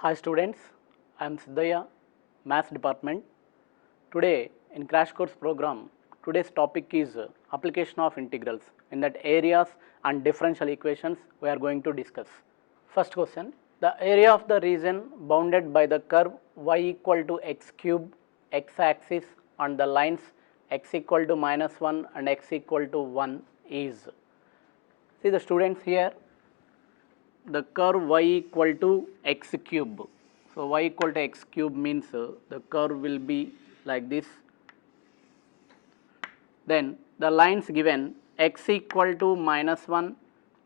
Hi students, I am Siddhaya, Maths Department. Today in Crash Course program, today's topic is application of integrals. In that areas and differential equations we are going to discuss. First question, the area of the region bounded by the curve y equal to x cube, x axis and the lines x equal to -1 and x equal to 1 is. See the students here, the curve y equal to x cube. So y equal to x cube means the curve will be like this. Then the lines given x equal to -1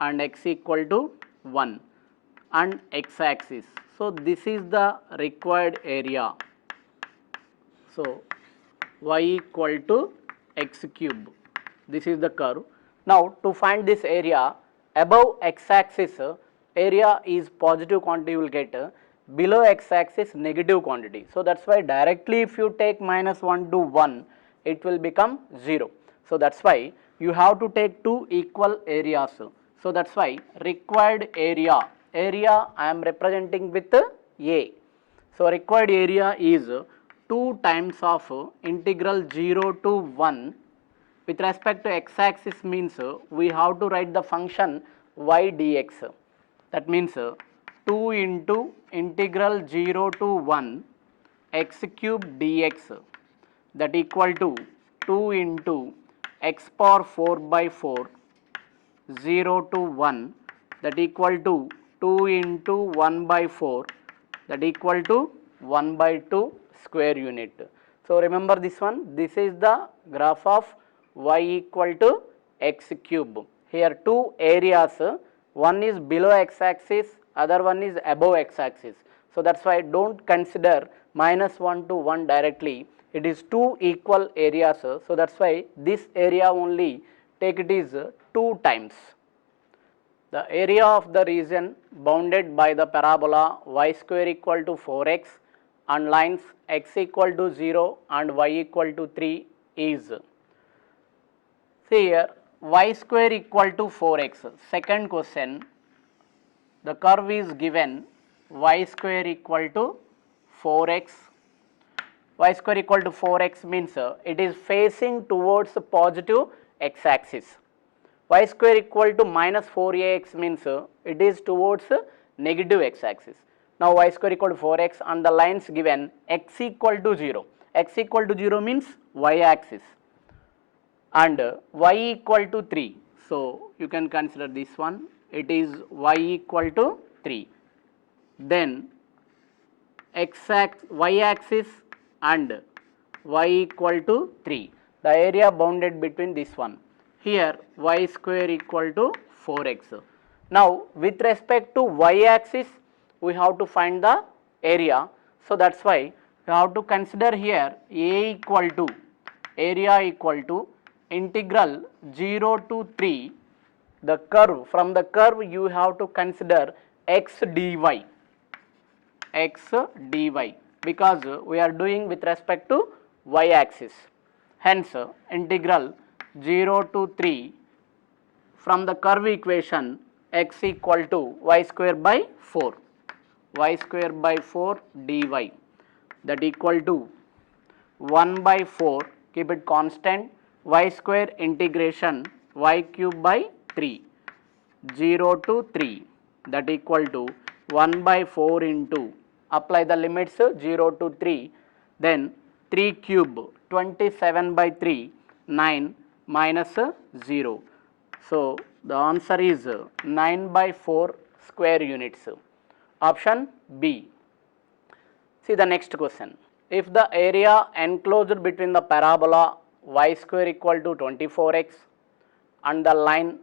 and x equal to 1 and x axis. So this is the required area. So y equal to x cube. This is the curve. Now to find this area, above x axis area is positive quantity, you will get below x axis negative quantity. So that's why directly if you take -1 to 1, it will become 0. So that's why you have to take two equal areas. So that's why required area I am representing with A. So required area is 2 times of integral 0 to 1. With respect to x axis means we have to write the function y dx. That means 2 into integral 0 to 1 x cube dx, that equal to 2 into x power 4 by 4 0 to 1, that equal to 2 into 1 by 4, that equal to 1 by 2 square unit. So remember this one, this is the graph of y equal to x cube. Here two areas, one is below x axis, other one is above x axis. So that's why don't consider -1 to 1 directly, it is two equal areas. So that's why this area only take it is 2 times. The area of the region bounded by the parabola y square equal to 4x and lines x equal to 0 and y equal to 3 is. See here, y square equal to 4x. Second question, the curve is given y square equal to 4x. Y square equal to 4x means it is facing towards the positive x axis. Y square equal to -4ax means it is towards negative x axis. Now y square equal to 4x and the lines given x equal to 0. X equal to 0 means y axis and y equal to 3. So you can consider this one, it is y equal to 3. Then y axis and y equal to 3. The area bounded between this one. Here y square equal to 4x. Now with respect to y axis we have to find the area. So that's why you have to consider here a equal to area equal to integral 0 to 3, the curve, from the curve you have to consider x dy, because we are doing with respect to y axis. Hence integral 0 to 3 from the curve equation x equal to y square by 4 dy, that equal to 1 by 4, keep it constant, y square integration y cube by 3, 0 to 3, that equal to 1 by 4 into, apply the limits 0 to 3, then 3 cube 27 by 3, 9 minus 0. So the answer is 9 by 4 square units. Option B. See the next question. If the area enclosed between the parabola y square equal to 24x and the line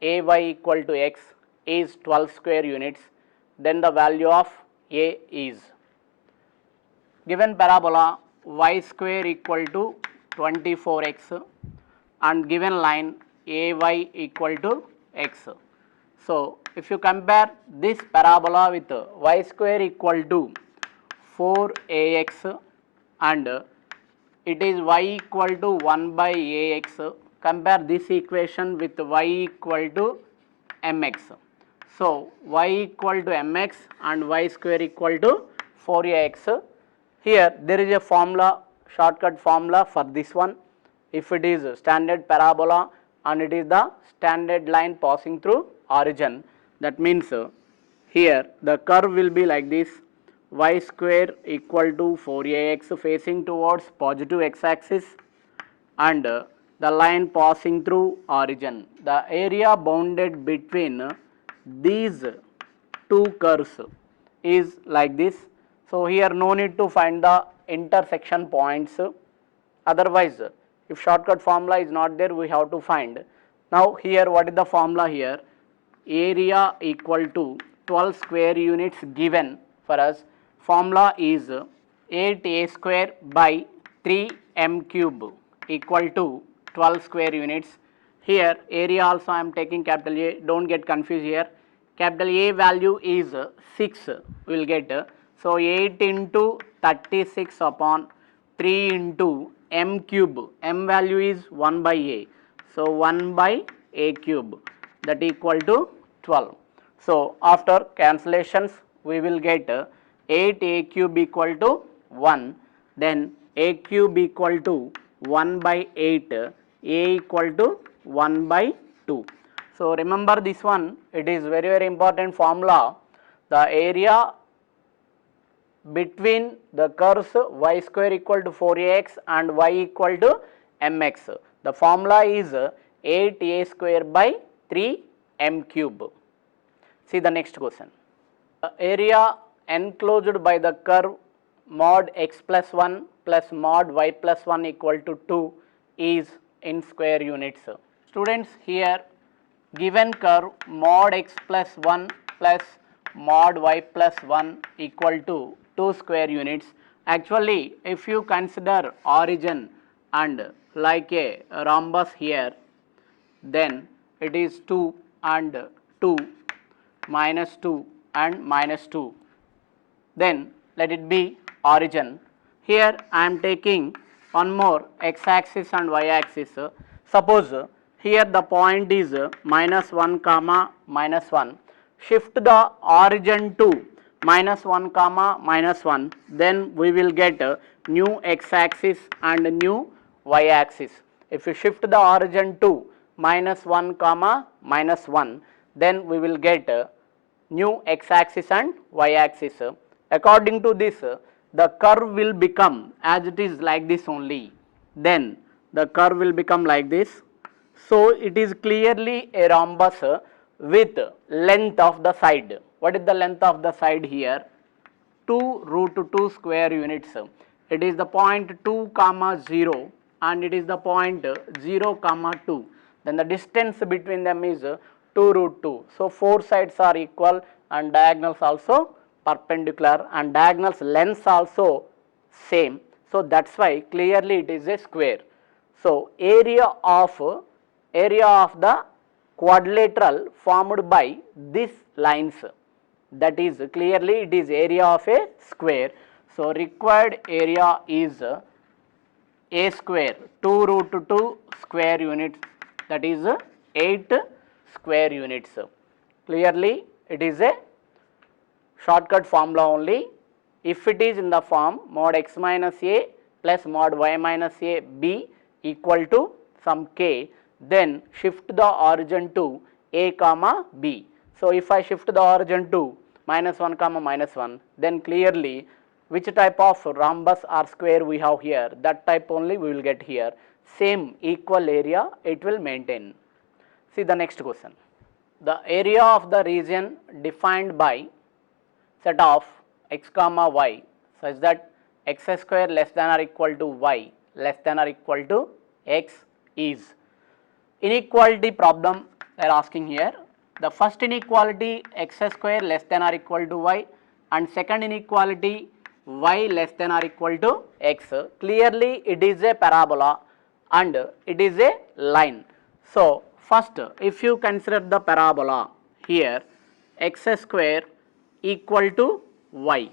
ay equal to x is 12 square units, then the value of A is. Given parabola y square equal to 24x and given line ay equal to x. So if you compare this parabola with y square equal to 4ax and it is y equal to 1 by ax, compare this equation with y equal to mx. So y equal to mx and y square equal to 4ax. Here there is a formula, shortcut formula for this one. If it is standard parabola and it is the standard line passing through origin, that means here the curve will be like this: y square equal to 4ax facing towards positive x-axis, and the line passing through origin. The area bounded between these two curves is like this. So here no need to find the intersection points. Otherwise, if shortcut formula is not there, we have to find. Now here what is the formula here? Area equal to 12 square units given for us. Formula is 8a square by 3m cube equal to 12 square units. Here area also I am taking capital A, don't get confused here. Capital A value is 6, we will get. So 8 into 36 upon 3 into m cube, m value is 1 by a, so 1 by a cube, that equal to 12. So after cancellations we will get 8a cube equal to 1, then a cube equal to 1 by 8, a equal to 1 by 2. So remember this one, it is very important formula. The area between the curves y square equal to 4ax and y equal to mx, the formula is 8a square by 3m cube. See the next question. The area enclosed by the curve mod x plus 1 plus mod y plus 1 equal to 2 is in square units. Students, here given curve mod x plus 1 plus mod y plus 1 equal to 2 square units. Actually, if you consider origin and like a rhombus here, then it is 2 and 2, minus 2 and minus 2. Then let it be origin. Here I am taking one more x-axis and y-axis. Suppose here the point is minus 1 comma minus 1. Shift the origin to minus 1 comma minus 1, then we will get new x-axis and new y-axis. If you shift the origin to minus 1 comma minus 1, then we will get new x-axis and y-axis. According to this, the curve will become as it is like this only. Then the curve will become like this. So it is clearly a rhombus with length of the side. What is the length of the side here? 2 root 2 square units. It is the point 2 comma 0 and it is the point 0 comma 2. Then the distance between them is 2 root 2. So 4 sides are equal and diagonals also perpendicular and diagonals lengths also same. So that's why clearly it is a square. So area of the quadrilateral formed by these lines, that is clearly it is area of a square. So required area is a square, 2 root 2 square units, that is 8 square units. Clearly it is a shortcut formula only. If it is in the form mod x minus a plus mod y minus a b equal to some k, then shift the origin to a comma b. So if I shift the origin to minus 1 comma minus 1, then clearly which type of rhombus or square we have here, that type only we will get here. Same equal area it will maintain. See the next question. The area of the region defined by set of x comma y such that x square less than or equal to y less than or equal to x is. Inequality problem they are asking here. The first inequality x square less than or equal to y and second inequality y less than or equal to x. Clearly it is a parabola and it is a line. So first if you consider the parabola here, x square equal to y.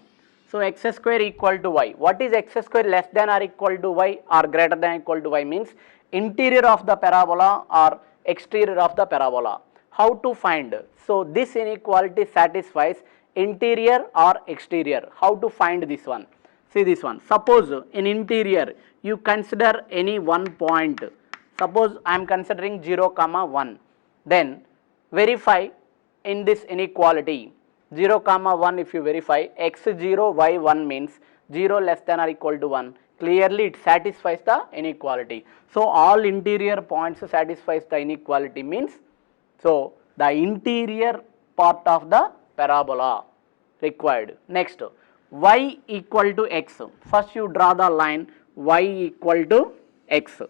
So x square equal to y. What is x square less than or equal to y or greater than or equal to y means? Interior of the parabola or exterior of the parabola. how to find? So this inequality satisfies interior or exterior. How to find this one? See this one. Suppose in interior you consider any one point. Suppose I am considering 0, 1. Then verify in this inequality 0, 1 if you verify x0, y1 means 0 less than or equal to 1. Clearly it satisfies the inequality. So all interior points satisfies the inequality means, so the interior part of the parabola required. Next, y equal to x. First you draw the line y equal to x.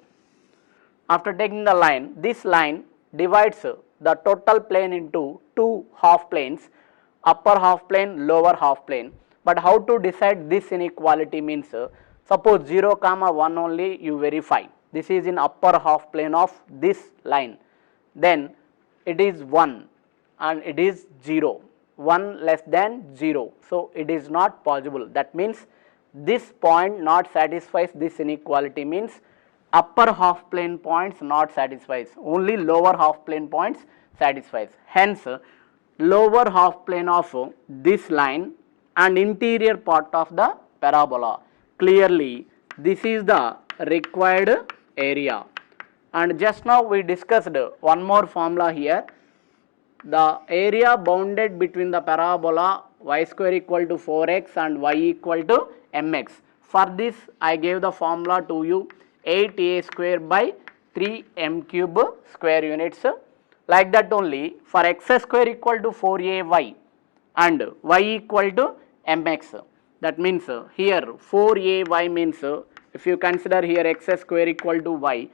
After taking the line, this line divides the total plane into two half planes, upper half plane, lower half plane. But how to decide this inequality means, suppose 0, 1 only you verify. This is in upper half plane of this line. Then it is 1 and it is 0. 1 less than 0. So it is not possible. That means this point not satisfies this inequality means upper half plane points not satisfies, only lower half plane points satisfies. Hence lower half plane of this line and interior part of the parabola. Clearly this is the required area. And just now we discussed one more formula here. The area bounded between the parabola y square equal to 4x and y equal to mx. For this I gave the formula to you, 8a square by 3m cube square units. Like that only for x square equal to 4ay and y equal to mx. That means here 4ay means, if you consider here x square equal to y,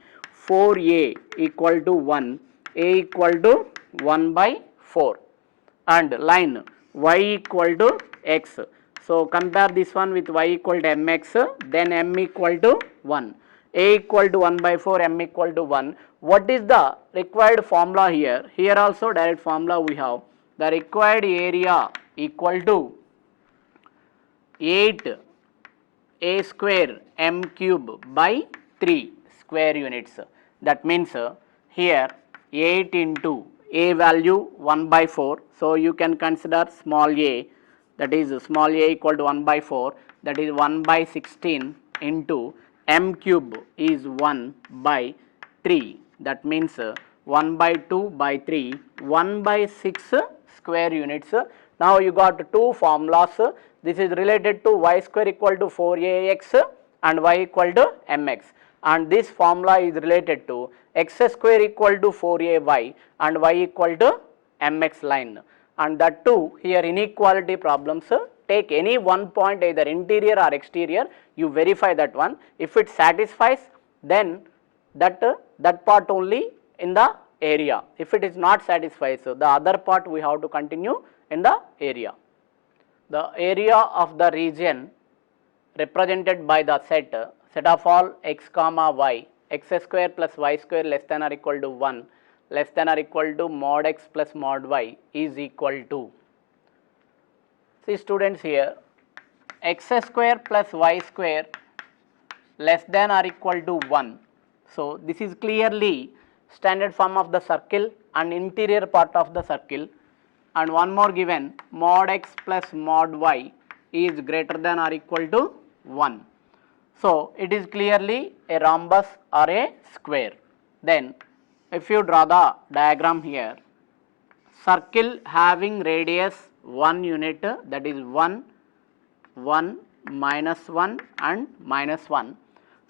4a equal to 1, a equal to 1 by 4 and line y equal to x. So compare this one with y equal to mx, then m equal to 1, a equal to 1 by 4, m equal to 1. What is the required formula here? Here also direct formula we have. The required area equal to 8 a square m cube by 3 square units. That means here 8 into a value 1 by 4. So you can consider small a, that is small a equal to 1 by 4, that is 1 by 16 into m cube is 1 by 3. That means 1 by 2 by 3, 1 by 6 square units. Now you got two formulas. This is related to y square equal to 4ax and y equal to mx, and this formula is related to x square equal to 4ay and y equal to mx line. And that too here inequality problems, take any one point either interior or exterior, you verify that one. If it satisfies, then that part only in the area. If it is not satisfied, so the other part we have to continue in the area. The area of the region represented by the set of all x comma y, x square plus y square less than or equal to 1 less than or equal to mod x plus mod y is equal to, see students here, x square plus y square less than or equal to 1. So this is clearly standard form of the circle and interior part of the circle. And one more given, mod x plus mod y is greater than or equal to 1. So it is clearly a rhombus or a square. Then if you draw the diagram here, circle having radius 1 unit, that is 1, 1, minus 1 and minus 1.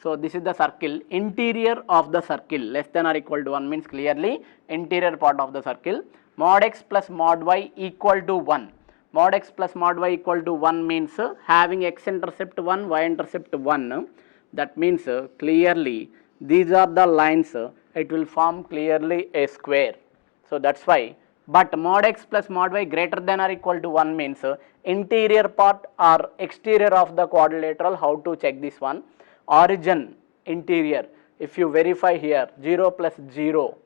So this is the circle. Interior of the circle less than or equal to 1 means clearly interior part of the circle. Mod x plus mod y equal to 1. Mod x plus mod y equal to 1 means having x intercept 1, y intercept 1. That means clearly these are the lines, it will form clearly a square. So that's why, but mod x plus mod y greater than or equal to 1 means interior part or exterior of the quadrilateral. How to check this one? Origin interior, if you verify here 0 plus 0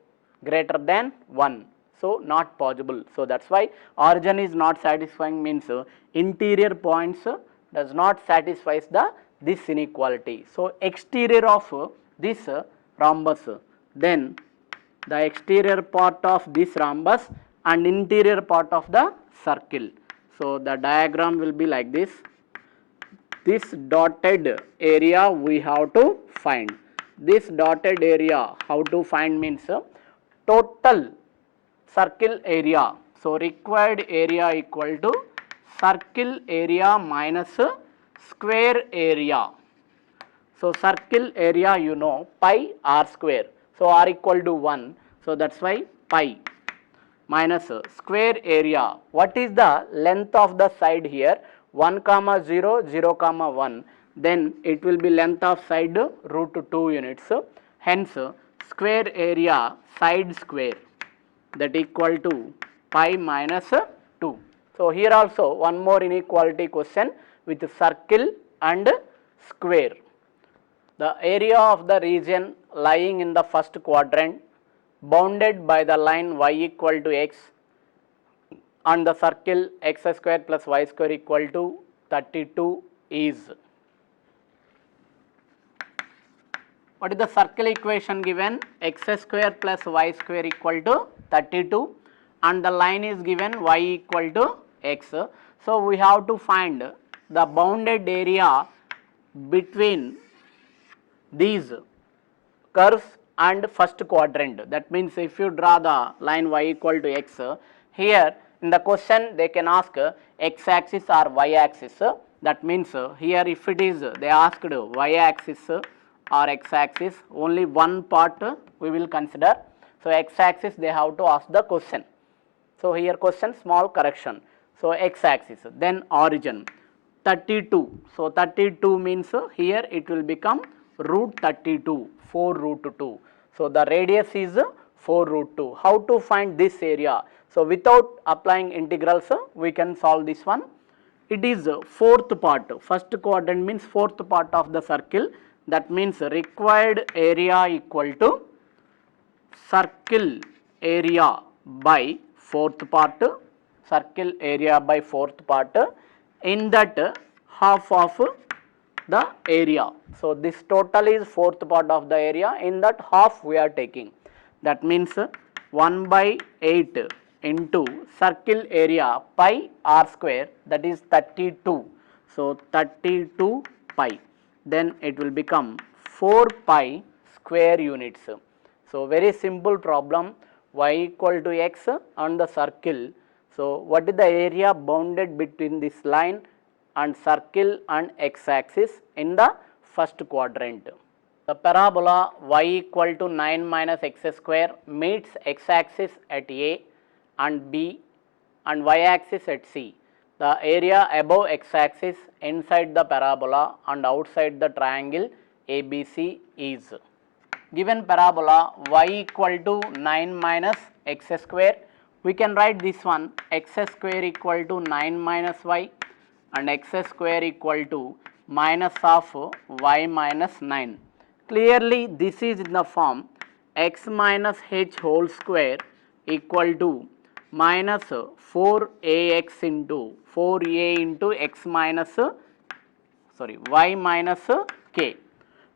greater than 1, so not possible. So that's why origin is not satisfying means interior points does not satisfies this inequality. So exterior of this rhombus, then the exterior part of this rhombus and interior part of the circle. So the diagram will be like this. This dotted area we have to find. This dotted area how to find means total circle area. So required area equal to circle area minus square area. So circle area you know pi r square. So r equal to 1. So that's why pi minus square area. What is the length of the side here? 1, 0, 0, 1. Then it will be length of side root 2 units. Hence square area side square, that equal to pi minus 2. So here also one more inequality question with circle and square. The area of the region lying in the first quadrant bounded by the line y equal to x and the circle x square plus y square equal to 32 is. What is the circle equation given? X square plus y square equal to 32 and the line is given y equal to x. So we have to find the bounded area between these curves and first quadrant. That means if you draw the line y equal to x, here in the question they can ask x axis or y axis. That means here if it is they asked y axis or x axis, only one part we will consider. So x axis they have to ask the question. So here question small correction. So x axis, then origin 32. So 32 means here it will become root 32, 4 root 2. So the radius is 4 root 2. How to find this area? So without applying integrals we can solve this one. It is fourth part. First quadrant means fourth part of the circle. That means required area equal to circle area by fourth part. Circle area by fourth part. In that half of the area. So this total is fourth part of the area. In that half we are taking. That means 1 by 8 into circle area pi r square, that is 32. So 32 pi. Then it will become 4 pi square units. So very simple problem. Y equal to x on the circle. So what is the area bounded between this line and circle and x axis in the first quadrant? The parabola y equal to 9 minus x square meets x axis at A and B and y axis at C. The area above x axis inside the parabola and outside the triangle ABC is. Given parabola y equal to 9 minus x square, we can write this one x square equal to 9 minus y and x square equal to minus of y minus 9. Clearly this is in the form x minus h whole square equal to minus 4ax into 4a into x minus y minus k.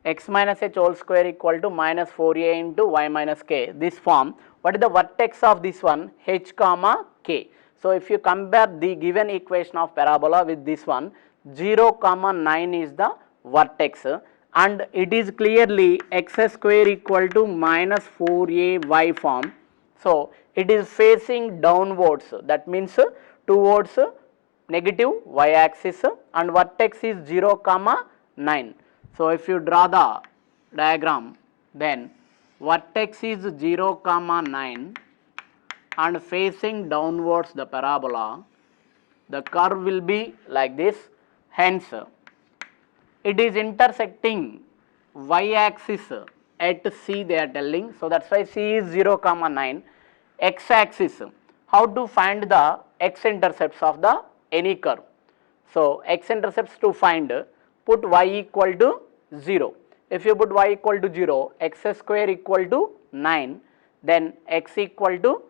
X minus h whole square equal to minus 4a into y minus k. This form, what is the vertex of this one? H comma k. So if you compare the given equation of parabola with this one, 0 comma 9 is the vertex and it is clearly x square equal to minus 4ay form. So it is facing downwards, that means towards negative y axis and vertex is 0 comma 9. So if you draw the diagram, then vertex is 0 comma 9 and facing downwards the parabola, the curve will be like this. Hence it is intersecting y axis at C they are telling. So that's why C is 0 comma 9. X axis, how to find the x intercepts of the any curve? So x intercepts to find, put y equal to 0. If you put y equal to 0, x square equal to 9, then x equal to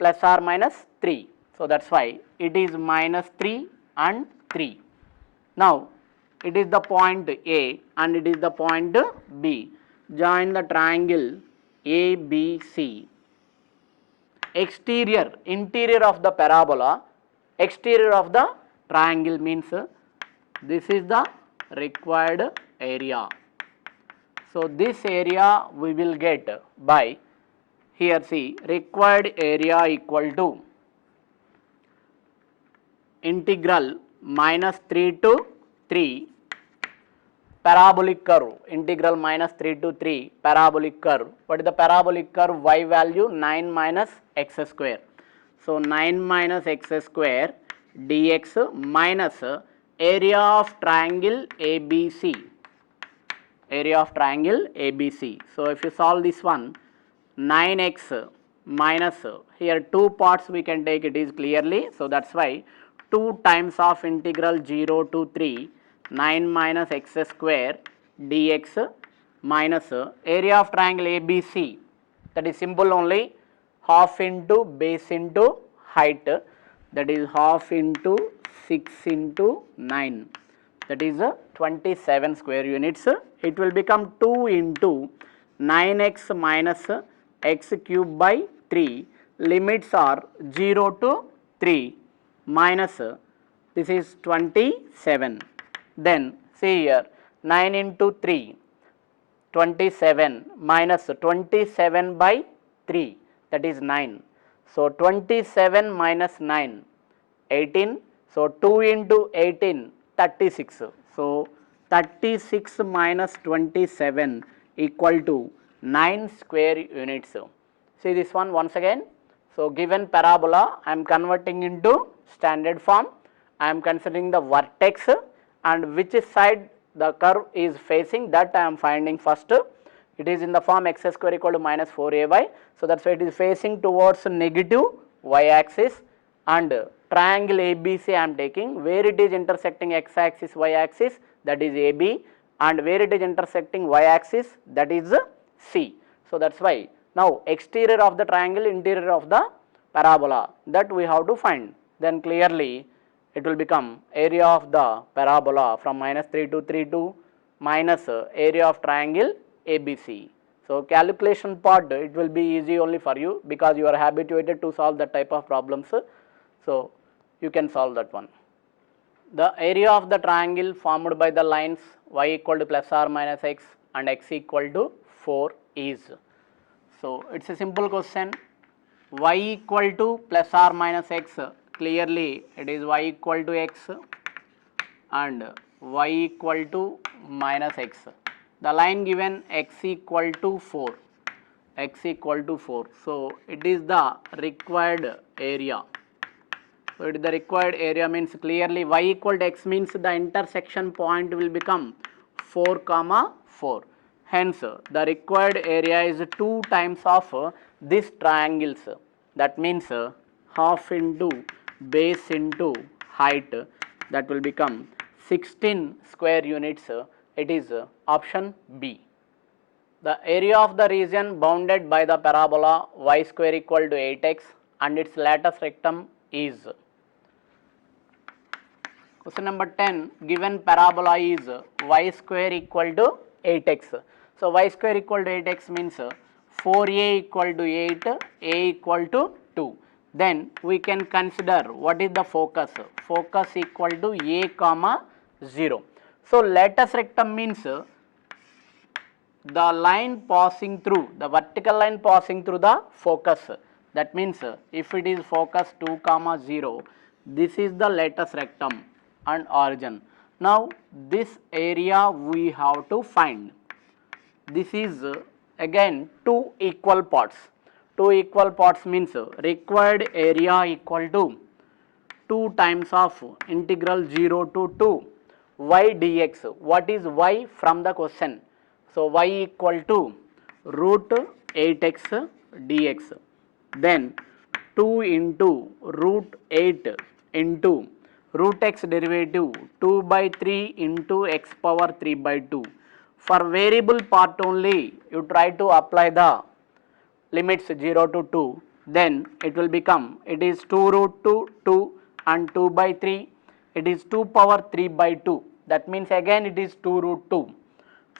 plus or minus 3. So that's why it is minus 3 and 3. Now it is the point A and it is the point B. Join the triangle ABC interior of the parabola, exterior of the triangle means this is the required area. So this area we will get by, here see, required area equal to integral minus 3 to 3 parabolic curve, integral minus 3 to 3 parabolic curve. What is the parabolic curve? Y value 9 minus x square. So 9 minus x square dx minus area of triangle ABC, area of triangle ABC. So if you solve this one, 9x minus, here two parts we can take it is clearly, so that's why 2 times of integral 0 to 3 9 minus x square dx minus area of triangle ABC, that is simple only, half into base into height, that is half into 6 into 9, that is 27 square units. It will become 2 into 9x minus x cube by 3, limits are 0 to 3 minus, this is 27. Then see here, 9 into 3, 27 minus 27 by 3, that is 9. So 27 minus 9, 18. So 2 into 18, 36. So 36 minus 27 equal to 9 square units. See this one once again. So given parabola, I am converting into standard form. I am considering the vertex and which side the curve is facing, that I am finding first. It is in the form x square equal to minus 4ay. So that's why it is facing towards negative y axis, and triangle ABC I am taking, where it is intersecting x axis y axis, that is AB, and where it is intersecting y axis, that is C. So that's why now exterior of the triangle, interior of the parabola, that we have to find. Then clearly it will become area of the parabola from minus 3 to 3 to minus area of triangle ABC. So calculation part, it will be easy only for you because you are habituated to solve that type of problems. So you can solve that one. The area of the triangle formed by the lines y equal to plus or minus x and x equal to 4 is. So it's a simple question. Y equal to plus or minus x, clearly it is y equal to x and y equal to minus x. The line given x equal to 4, x equal to 4. So it is the required area. So it is the required area means clearly y equal to x means the intersection point will become 4 comma 4. Hence the required area is 2 times of this triangles. That means half into base into height, that will become 16 square units. It is option B. The area of the region bounded by the parabola y square equal to 8x and its latus rectum is. Question number 10, given parabola is y square equal to 8x. So y square equal to 8x means 4a equal to 8, a equal to 2. Then we can consider what is the focus. Focus equal to a comma 0. So latus rectum means the line passing through, the vertical line passing through the focus. That means if it is focus 2 comma 0, this is the latus rectum and origin. Now this area we have to find. This is again 2 equal parts. 2 equal parts means required area equal to 2 times of integral 0 to 2 y dx. What is y from the question? So y equal to root 8x dx. Then 2 into root 8 into root x derivative 2 by 3 into x power 3 by 2. For variable part only you try to apply the limits 0 to 2, then it will become, it is 2 root 2, 2 and 2 by 3, it is 2 power 3 by 2. That means again it is 2 root 2.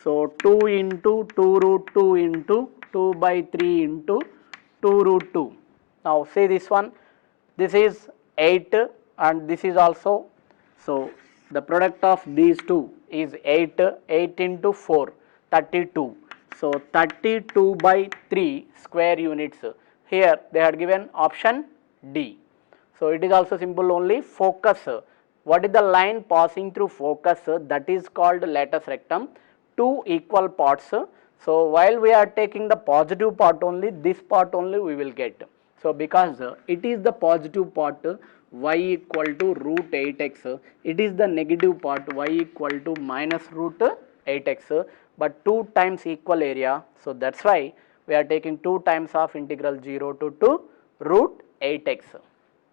So 2 into 2 root 2 into 2 by 3 into 2 root 2. Now see this one, this is 8 and this is also, so the product of these two is 8, 8 into 4, 32. So 32 by 3 square units. Here they had given option D. So it is also simple, only focus. What is the line passing through focus? That is called latus rectum. Two equal parts. So while we are taking the positive part only, this part only we will get. So because it is the positive part, y equal to root 8x, it is the negative part, y equal to minus root 8x, but 2 times equal area. So that's why we are taking 2 times of integral 0 to 2 root 8x.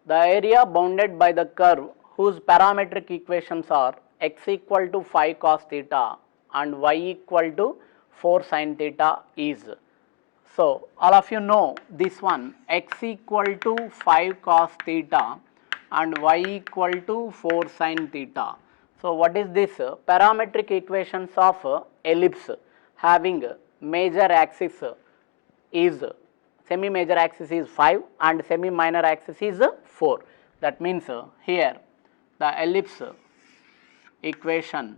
The area bounded by the curve whose parametric equations are x equal to 5 cos theta and y equal to 4 sin theta is. So all of you know this one, x equal to 5 cos theta and y equal to 4 sin theta. So what is this? Parametric equations of ellipse having major axis is, semi-major axis is 5 and semi-minor axis is 4. That means here the ellipse equation,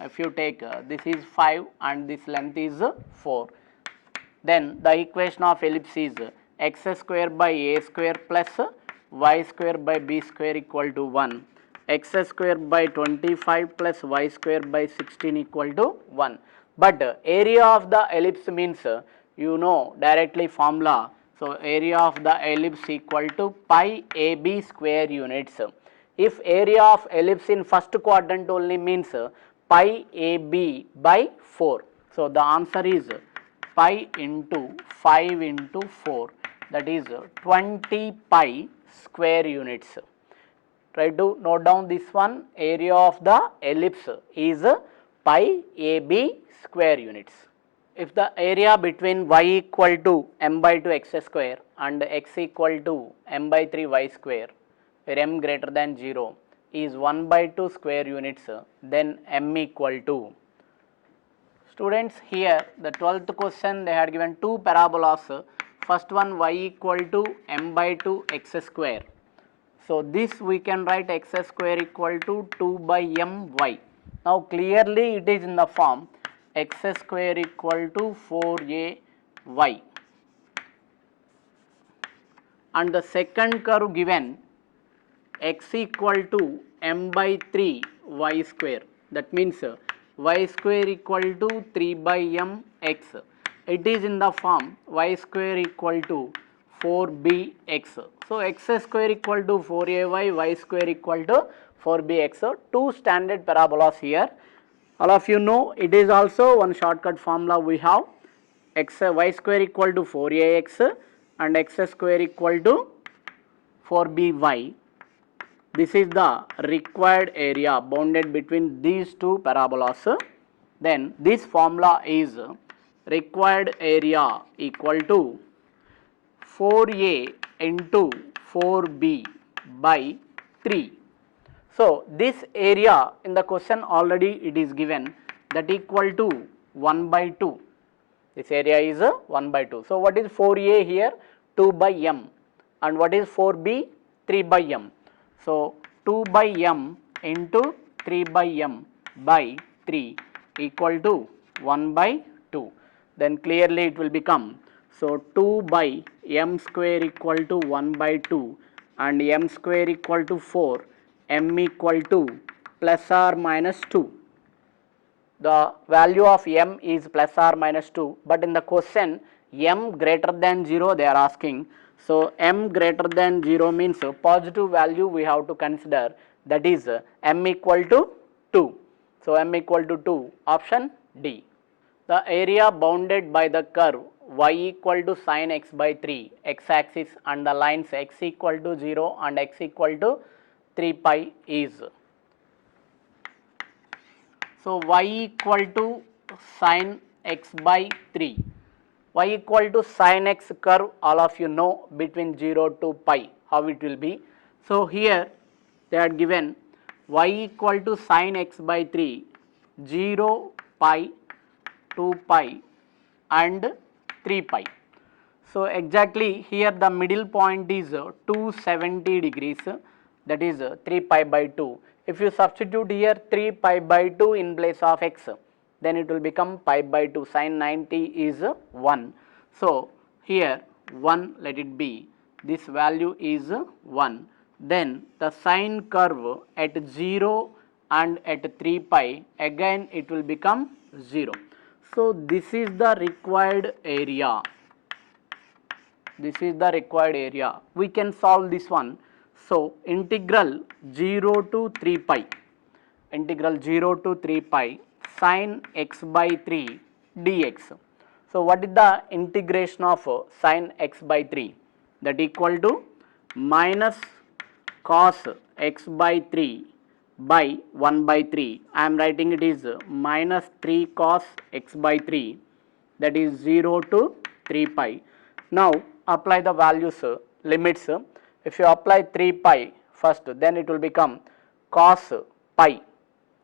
if you take this is 5 and this length is 4, then the equation of ellipse is x square by a square plus y square by b square equal to 1, x square by 25 plus y square by 16 equal to 1. But area of the ellipse means, you know directly formula. So area of the ellipse equal to pi ab square units. If area of ellipse in first quadrant only means pi ab by 4. So the answer is pi into 5 into 4, that is 20 pi square units. Try to note down this one, area of the ellipse is pi ab square units. If the area between y equal to m by 2 x square and x equal to m by 3 y square, where m greater than 0 is 1 by 2 square units, then m equal to. Students, here the 12th question they had given two parabolas. First one y equal to m by 2 x square. So this we can write x square equal to 2 by m y. Now clearly it is in the form x square equal to 4a y. And the second curve given x equal to m by 3 y square. That means y square equal to 3 by m x. It is in the form y square equal to 4bx. So x square equal to 4ay, y square equal to 4bx. Two standard parabolas here. All of you know it is also one shortcut formula we have, y square equal to 4ax and x square equal to 4by. This is the required area bounded between these two parabolas. Then this formula is required area equal to 4a into 4b by 3. So this area in the question already it is given, that equal to 1 by 2. This area is 1 by 2. So what is 4a here? 2 by m. And what is 4b? 3 by m. So 2 by m into 3 by m by 3 equal to 1 by 2. Then clearly it will become, so 2 by m square equal to 1 by 2 and m square equal to 4, m equal to plus or minus 2. The value of m is plus or minus 2, but in the question m greater than 0 they are asking. So m greater than 0 means positive value we have to consider, that is m equal to 2. So m equal to 2, option D. The area bounded by the curve y equal to sin x by 3 x axis and the lines x equal to 0 and x equal to 3 pi is. So y equal to sin x by 3. Y equal to sin x curve, all of you know between 0 to pi how it will be. So here they are given y equal to sin x by 3, 0, pi, 2 pi and 3 pi. So exactly here the middle point is 270 degrees, that is 3 pi by 2. If you substitute here 3 pi by 2 in place of x, then it will become pi by 2. Sin 90 is 1. So here 1 let it be, this value is 1. Then the sine curve at 0 and at 3 pi, again it will become 0. So this is the required area. This is the required area. We can solve this one. So integral 0 to 3 pi, integral 0 to 3 pi sin x by 3 dx. So what is the integration of sin x by 3? That equal to minus cos x by 3 by 1 by 3. I am writing it is minus 3 cos x by 3, that is 0 to 3 pi. Now apply the values, limits. If you apply 3 pi first, then it will become cos pi.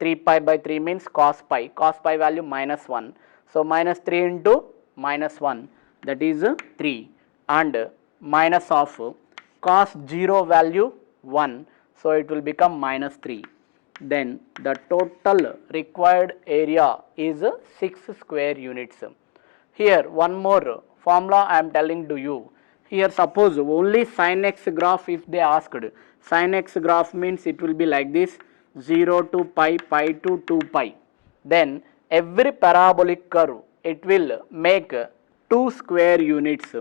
3 pi by 3 means cos pi value minus 1. So minus 3 into minus 1, that is 3, and minus of cos 0 value 1, so it will become minus 3. Then the total required area is 6 square units. Here one more formula I am telling to you. Here suppose only sin x graph, if they asked, sin x graph means it will be like this, 0 to pi, pi to 2 pi. Then every parabolic curve, it will make 2 square units.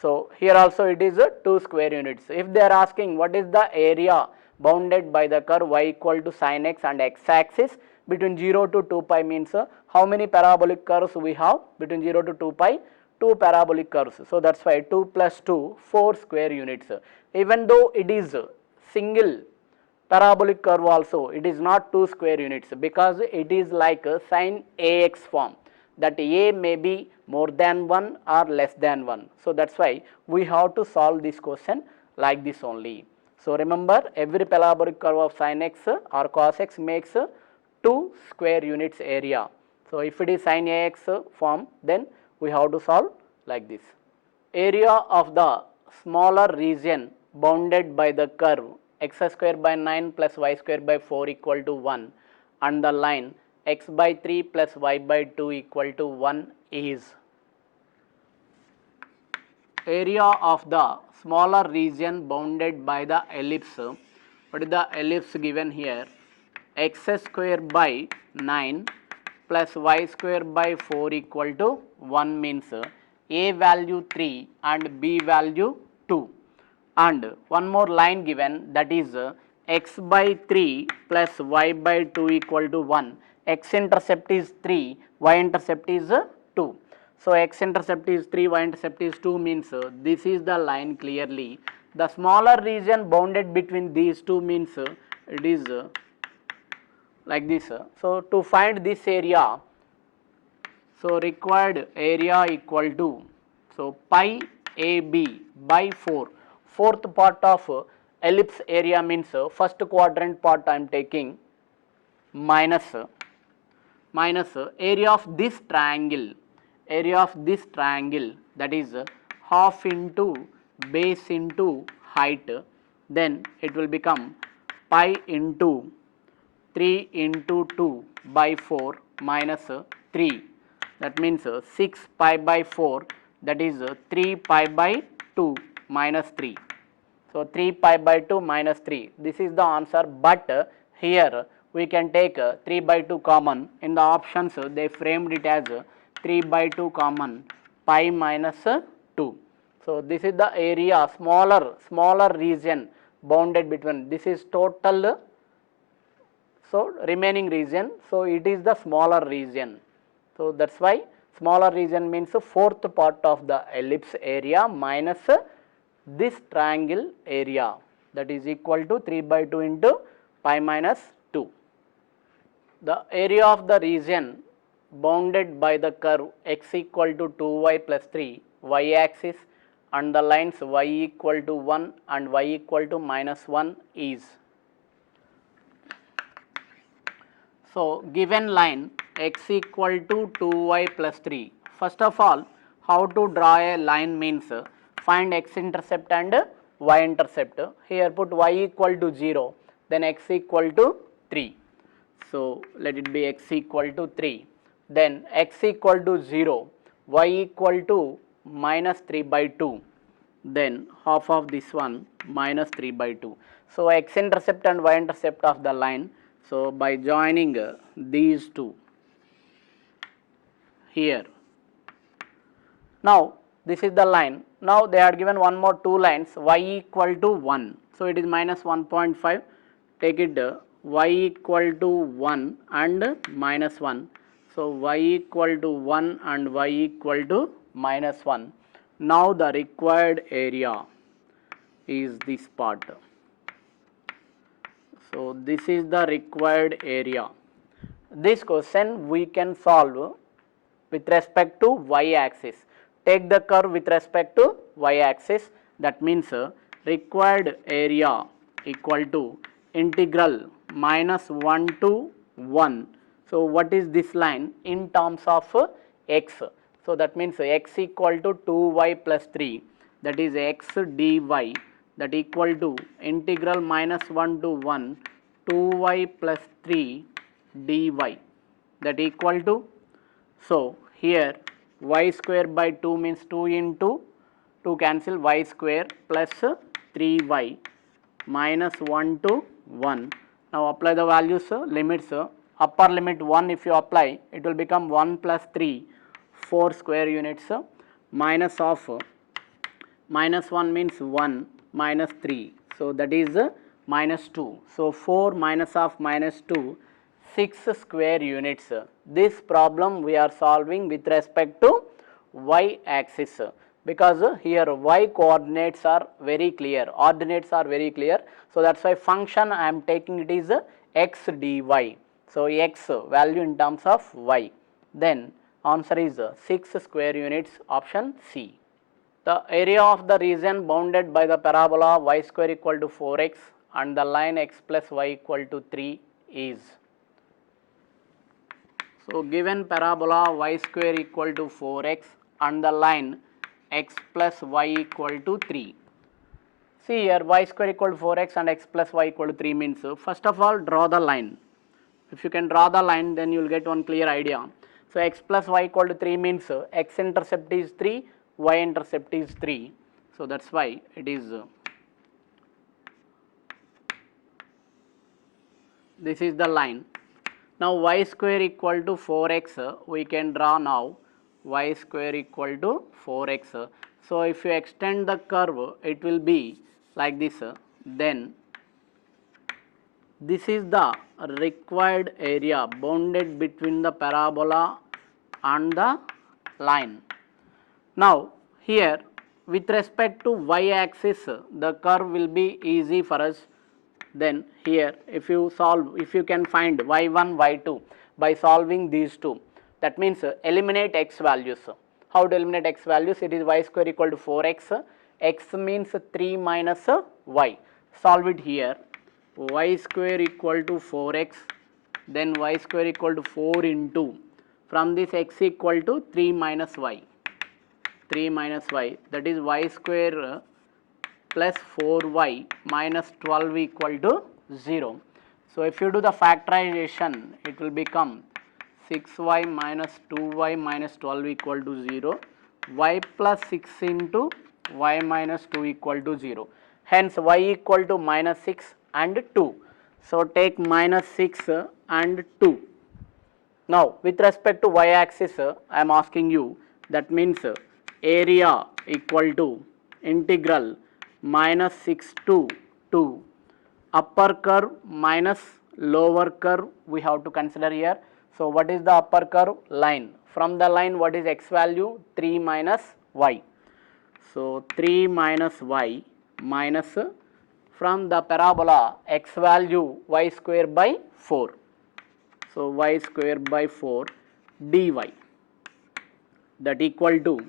So here also it is 2 square units. If they are asking what is the area bounded by the curve y equal to sin x and x axis between 0 to 2 pi, means how many parabolic curves we have between 0 to 2 pi? 2 parabolic curves. So that's why 2 plus 2, 4 square units. Even though it is single parabolic curve also, it is not 2 square units, because it is like a sin ax form, that a may be more than 1 or less than 1. So that's why we have to solve this question like this only. So remember, every parabolic curve of sin x or cos x makes 2 square units area. So if it is sin ax form, then we have to solve like this. Area of the smaller region bounded by the curve x square by 9 plus y square by 4 equal to 1, and the line x by 3 plus y by 2 equal to 1 is. Area of the smaller region bounded by the ellipse. What is the ellipse given here? X square by 9 plus y square by 4 equal to 1 means a value 3 and b value 2. And one more line given, that is x by 3 plus y by 2 equal to 1. X intercept is 3, y intercept is 2. So x intercept is 3, y intercept is 2 means this is the line clearly. The smaller region bounded between these two means it is like this. So to find this area, so required area equal to, so pi AB by 4. Fourth part of ellipse area means first quadrant part I am taking, minus area of this triangle, that is half into base into height, then it will become pi into 3 into 2 by 4 minus 3, that means 6 pi by 4, that is 3 pi by 2 minus 3. So 3 pi by 2 minus 3, this is the answer, but here we can take 3 by 2 common. In the options they framed it as 3 by 2 common, pi minus 2. So this is the area, smaller region bounded between, this is total, so remaining region, so it is the smaller region. So that's why smaller region means fourth part of the ellipse area minus this triangle area, that is equal to 3 by 2 into pi minus 2. The area of the region bounded by the curve x equal to 2y plus 3, y axis, and the lines y equal to 1 and y equal to minus 1 is. So given line x equal to 2y plus 3, first of all how to draw a line means find x intercept and y intercept. Here put y equal to 0, then x equal to 3. So let it be x equal to 3, then x equal to 0, y equal to minus 3 by 2, then half of this one minus 3 by 2. So x intercept and y intercept of the line. So by joining these two here, now this is the line. Now they are given one more two lines, y equal to 1. So it is minus 1.5. Take it y equal to 1 and minus 1. So y equal to 1 and y equal to minus 1. Now the required area is this part. So this is the required area. This question we can solve with respect to y axis. Take the curve with respect to y axis, that means required area equal to integral minus 1 to 1. So what is this line in terms of x? So that means x equal to 2y plus 3, that is x dy, that equal to integral minus 1 to 1 2y plus 3 dy, that equal to, so here y square by 2 means 2 into 2 cancel y square plus 3y minus 1 to 1. Now apply the values, limits, upper limit 1 if you apply, it will become 1 plus 3, 4 square units, minus of minus 1 means 1 minus 3, so that is minus 2. So 4 minus of minus 2, 6 square units. This problem we are solving with respect to y axis, because here y coordinates are very clear, ordinates are very clear. So that's why function I am taking it is x dy. So x value in terms of y. Then answer is 6 square units, option C. The area of the region bounded by the parabola y square equal to 4x and the line x plus y equal to 3 is. So given parabola y square equal to 4x and the line x plus y equal to 3. See here y square equal to 4x and x plus y equal to 3 means, first of all draw the line. If you can draw the line, then you will get one clear idea. So x plus y equal to 3 means x intercept is 3, y intercept is 3. So that's why it is this is the line. Now y square equal to 4x we can draw now, y square equal to 4x. So if you extend the curve, it will be like this. Then this is the required area bounded between the parabola and the line. Now here with respect to y axis the curve will be easy for us. Then here if you solve, if you can find y1 y2 by solving these two, that means eliminate x values. How to eliminate x values? It is y square equal to 4x, x means 3 minus y. Solve it here, y square equal to 4x, then y square equal to 4 into, from this x equal to 3 minus y, 3 minus y, that is y square plus 4y minus 12 equal to 0. So if you do the factorization, it will become 6y minus 2y minus 12 equal to 0, y plus 6 into y minus 2 equal to 0. Hence y equal to minus 6 and 2. So take minus 6 and 2. Now with respect to y axis I am asking you, that means area equal to integral minus 6 to 2, upper curve minus lower curve we have to consider here. So what is the upper curve? Line. From the line what is x value? 3 minus y. So 3 minus y minus from the parabola x value y square by 4. So y square by 4 dy, that equal to,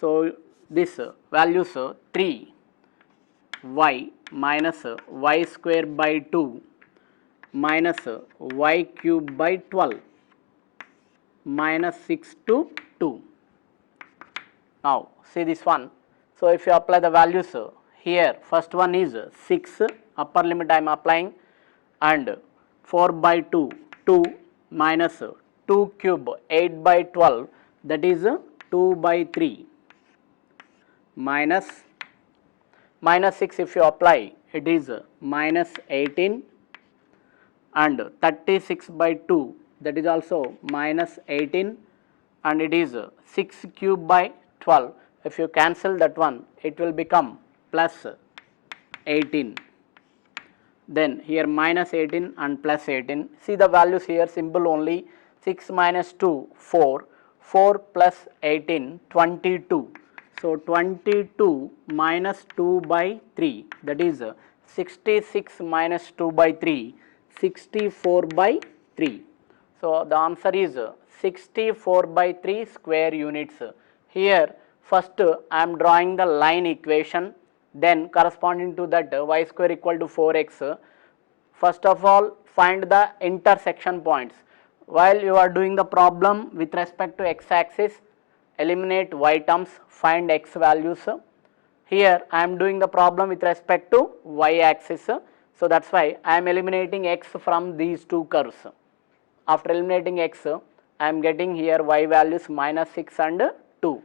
so this values 3 y minus y square by 2 minus y cube by 12 minus 6 to 2. Now see this one. So if you apply the values here, first one is 6, upper limit I am applying, and 4 by 2, 2 minus 2 cube 8 by 12, that is 2 by 3 minus 6 if you apply, it is minus 18, and 36 by 2, that is also minus 18, and it is 6 cube by 12. If you cancel that one, it will become plus 18. Then here minus 18 and plus 18. See the values here, simple only. 6 minus 2, 4. 4 plus 18, 22. So 22 minus 2 by 3, that is 66 minus 2 by 3, 64 by 3. So the answer is 64 by 3 square units. Here first I am drawing the line equation, then corresponding to that y square equal to 4x. First of all, find the intersection points. While you are doing the problem with respect to x axis, eliminate y terms, find x values. Here I am doing the problem with respect to y axis, so that is why I am eliminating x from these two curves. After eliminating x, I am getting here y values minus 6 and 2.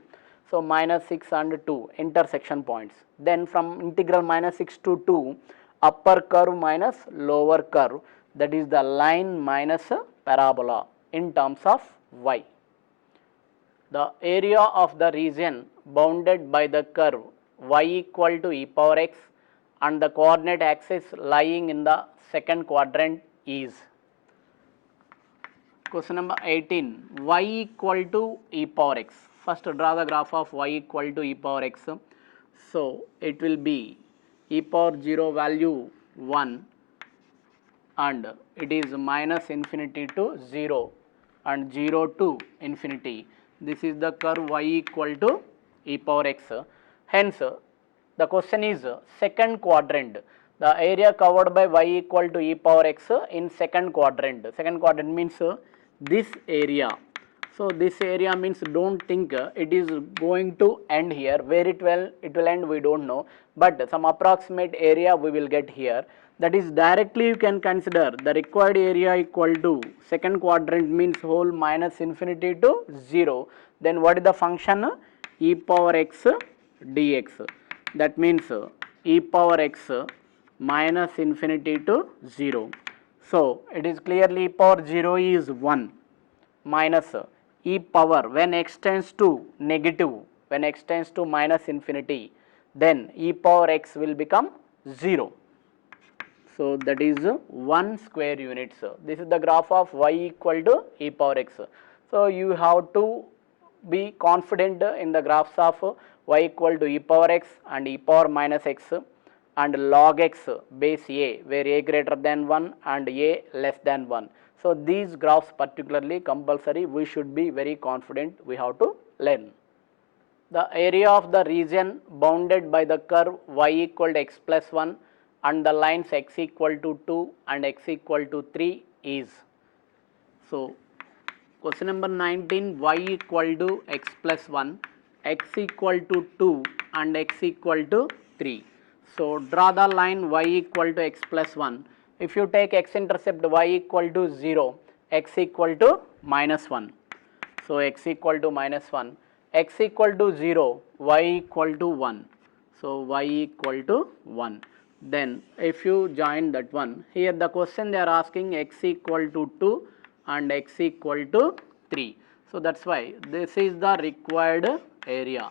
So minus 6 and 2 intersection points. Then from integral minus 6 to 2, upper curve minus lower curve, that is the line minus parabola in terms of y. The area of the region bounded by the curve y equal to e power x and the coordinate axis lying in the second quadrant is. Question number 18, y equal to e power x. First draw the graph of y equal to e power x. So it will be e power 0 value 1, and it is minus infinity to 0 and 0 to infinity. This is the curve y equal to e power x. Hence the question is second quadrant. The area covered by y equal to e power x in second quadrant. Second quadrant means this area. So this area means don't think it is going to end here. Where it will end we don't know, but some approximate area we will get here. That is directly you can consider the required area equal to second quadrant means whole minus infinity to 0. Then what is the function? E power x dx. That means e power x minus infinity to 0. So it is clearly e power 0 is 1 minus e power when x tends to negative, when x tends to minus infinity, then e power x will become 0. So that is 1 square units. This is the graph of y equal to e power x. So you have to be confident in the graphs of y equal to e power x and e power minus x and log x base a, where a greater than 1 and a less than 1. So these graphs particularly compulsory, we should be very confident, we have to learn. The area of the region bounded by the curve y equal to x plus 1 and the lines x equal to 2 and x equal to 3 is. So question number 19, y equal to x plus 1, x equal to 2 and x equal to 3. So draw the line y equal to x plus 1. If you take x intercept y equal to 0, x equal to minus 1. So x equal to minus 1, x equal to 0, y equal to 1. So y equal to 1. Then if you join that one, here the question they are asking x equal to 2 and x equal to 3. So that's why this is the required area.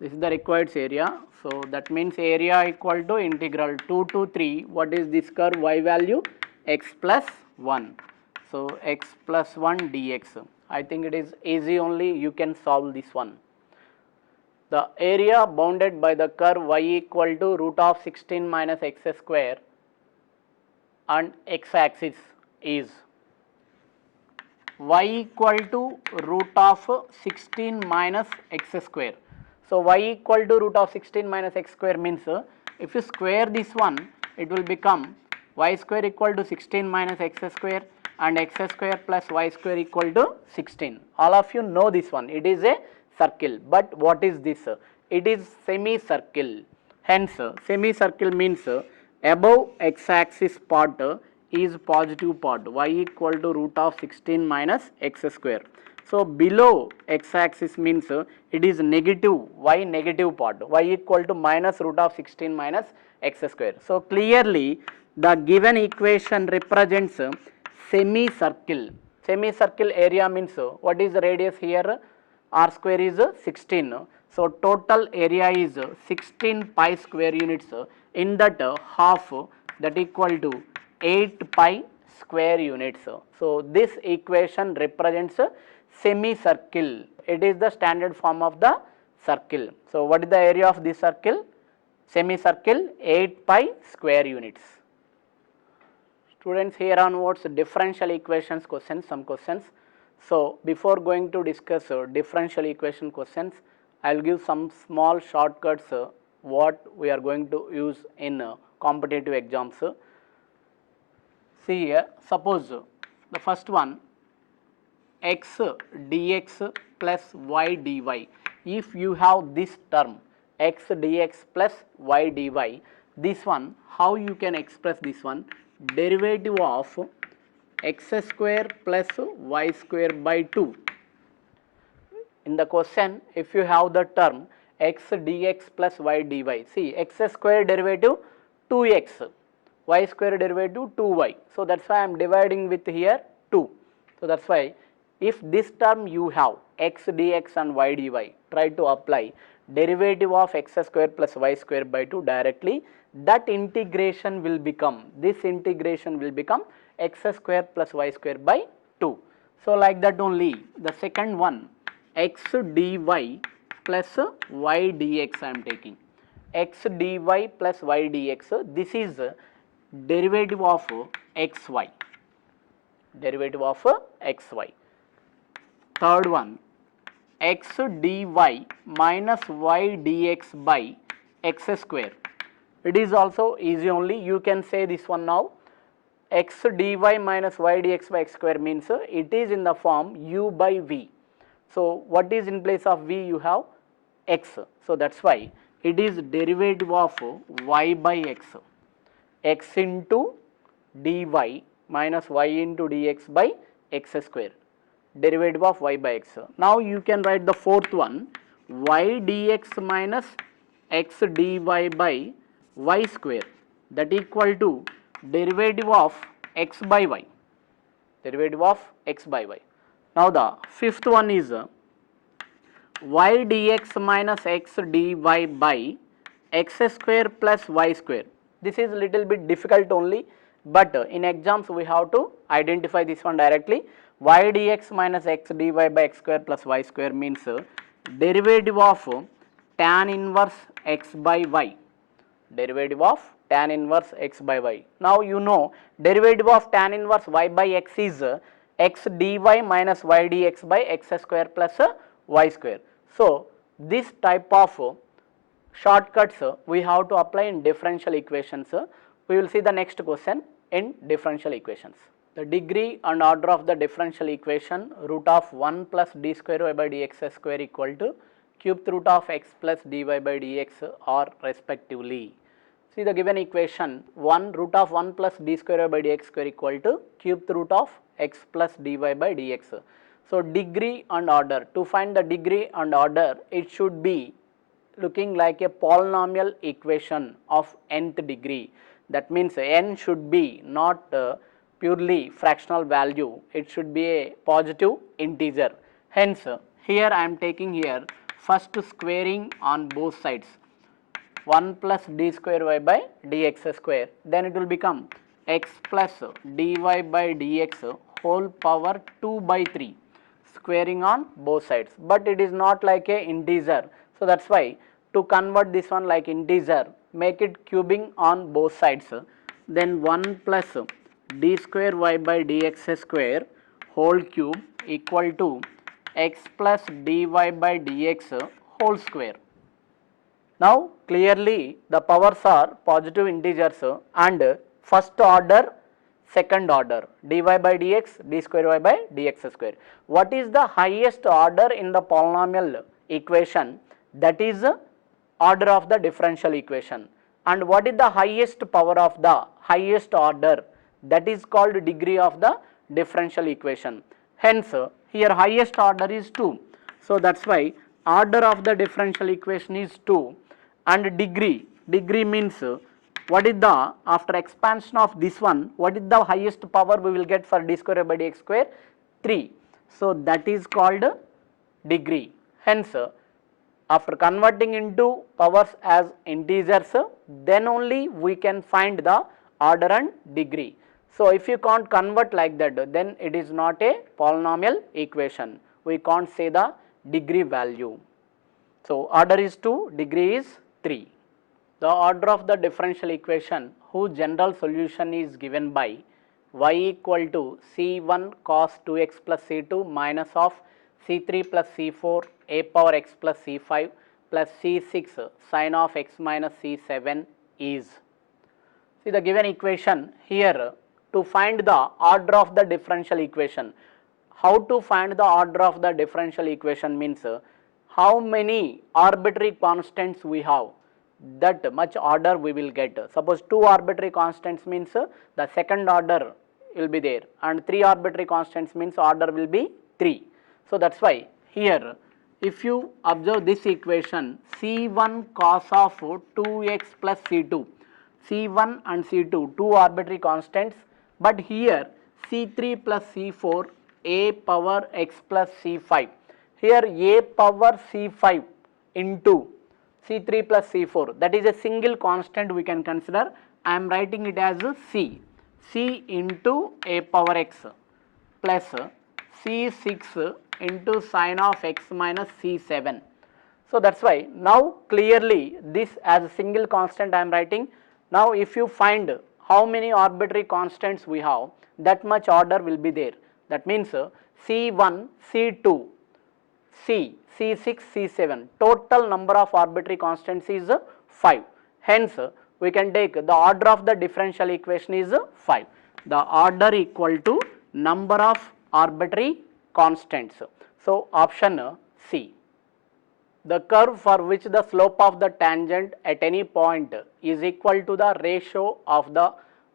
This is the required area. So that means area equal to integral 2 to 3. What is this curve y value? X plus 1. So x plus 1 dx. I think it is easy only, you can solve this one. The area bounded by the curve y equal to root of 16 minus x square and x axis is y equal to root of 16 minus x square. So y equal to root of 16 minus x square means if you square this one, it will become y square equal to 16 minus x square and x square plus y square equal to 16. All of you know this one. It is a circle. But what is this? It is semicircle. Hence, semicircle means above x-axis part is positive part, y equal to root of 16 minus x square. So, below x-axis means it is negative, y negative part, y equal to minus root of 16 minus x square. So, clearly the given equation represents semicircle. Semicircle area means what is the radius here? R square is 16. So, total area is 16 pi square units. In that half, that equal to 8 pi square units. So, this equation represents semicircle. It is the standard form of the circle. So, what is the area of this circle? Semicircle 8 pi square units. Students, here onwards differential equations questions, some questions. So, before going to discuss differential equation questions, I will give some small shortcuts what we are going to use in competitive exams. See here, suppose the first one x dx plus y dy. If you have this term x dx plus y dy, this one, how you can express this one? Derivative of x square plus y square by 2. In the question, if you have the term x dx plus y dy, see x square derivative 2x, y square derivative 2y. So, that is why I am dividing with here 2. So, that is why if this term you have x dx and y dy, try to apply derivative of x square plus y square by 2 directly, that integration will become, this integration will become x square plus y square by 2. So, like that only the second one x dy plus y dx I am taking, x dy plus y dx, this is derivative of xy, derivative of xy. Third one x dy minus y dx by x square. It is also easy only, you can say this one now, x dy minus y dx by x square means it is in the form u by v. So, what is in place of v? You have x. So, that is why it is derivative of y by x, x into dy minus y into dx by x square, derivative of y by x. Now, you can write the fourth one, y dx minus x dy by y square, that equal to derivative of x by y, derivative of x by y. Now, the fifth one is y dx minus x dy by x square plus y square. This is little bit difficult only, but in exams we have to identify this one directly. Y dx minus x dy by x square plus y square means derivative of tan inverse x by y, derivative of tan inverse x by y. Now, you know derivative of tan inverse y by x is x dy minus y dx by x square plus y square. So, this type of shortcuts we have to apply in differential equations. We will see the next question in differential equations. The degree and order of the differential equation root of 1 plus d square y by dx square equal to cubed root of x plus dy by dx are respectively. See the given equation, 1 root of 1 plus d square by dx square equal to cubed root of x plus dy by dx. So, degree and order, to find the degree and order, it should be looking like a polynomial equation of nth degree. That means n should be not purely fractional value, it should be a positive integer. Hence, here I am taking here first squaring on both sides, 1 plus d square y by dx square, then it will become x plus dy by dx whole power 2 by 3, squaring on both sides, but it is not like a integer. So, that is why to convert this one like integer, make it cubing on both sides, then 1 plus d square y by dx square whole cube equal to x plus dy by dx whole square. Now, clearly the powers are positive integers and first order, second order, dy by dx, d square y by dx square. What is the highest order in the polynomial equation, that is order of the differential equation. And what is the highest power of the highest order, that is called degree of the differential equation. Hence here highest order is 2. So that's why order of the differential equation is 2. And degree means what is the, after expansion of this one, what is the highest power we will get for d square by dx square? 3. So that is called degree. Hence after converting into powers as integers, then only we can find the order and degree. So if you can't convert like that, then it is not a polynomial equation. We can't say the degree value. So order is 2, degree is 3. The order of the differential equation whose general solution is given by y equal to c1 cos 2x plus c2 minus of c3 plus c4 a power x plus c5 plus c6 sin of x minus c7 is. See the given equation here, to find the order of the differential equation. How to find the order of the differential equation means how many arbitrary constants we have, that much order we will get. Suppose 2 arbitrary constants means the second order will be there, and 3 arbitrary constants means order will be 3. So that's why here if you observe this equation, c1 cos of 2x plus c2, c1 and c2 2 arbitrary constants, but here c3 plus c4 a power x plus c5, here a power c5 into c3 plus c4, that is a single constant we can consider. I am writing it as c into a power x plus c6 into sin of x minus c7. So that's why now clearly this as a single constant I am writing. Now if you find how many arbitrary constants we have, that much order will be there. That means c1, c2, c, c6, c7, total number of arbitrary constants is 5. Hence we can take the order of the differential equation is 5. The order equal to number of arbitrary constants. So option C. The curve for which the slope of the tangent at any point is equal to the ratio of the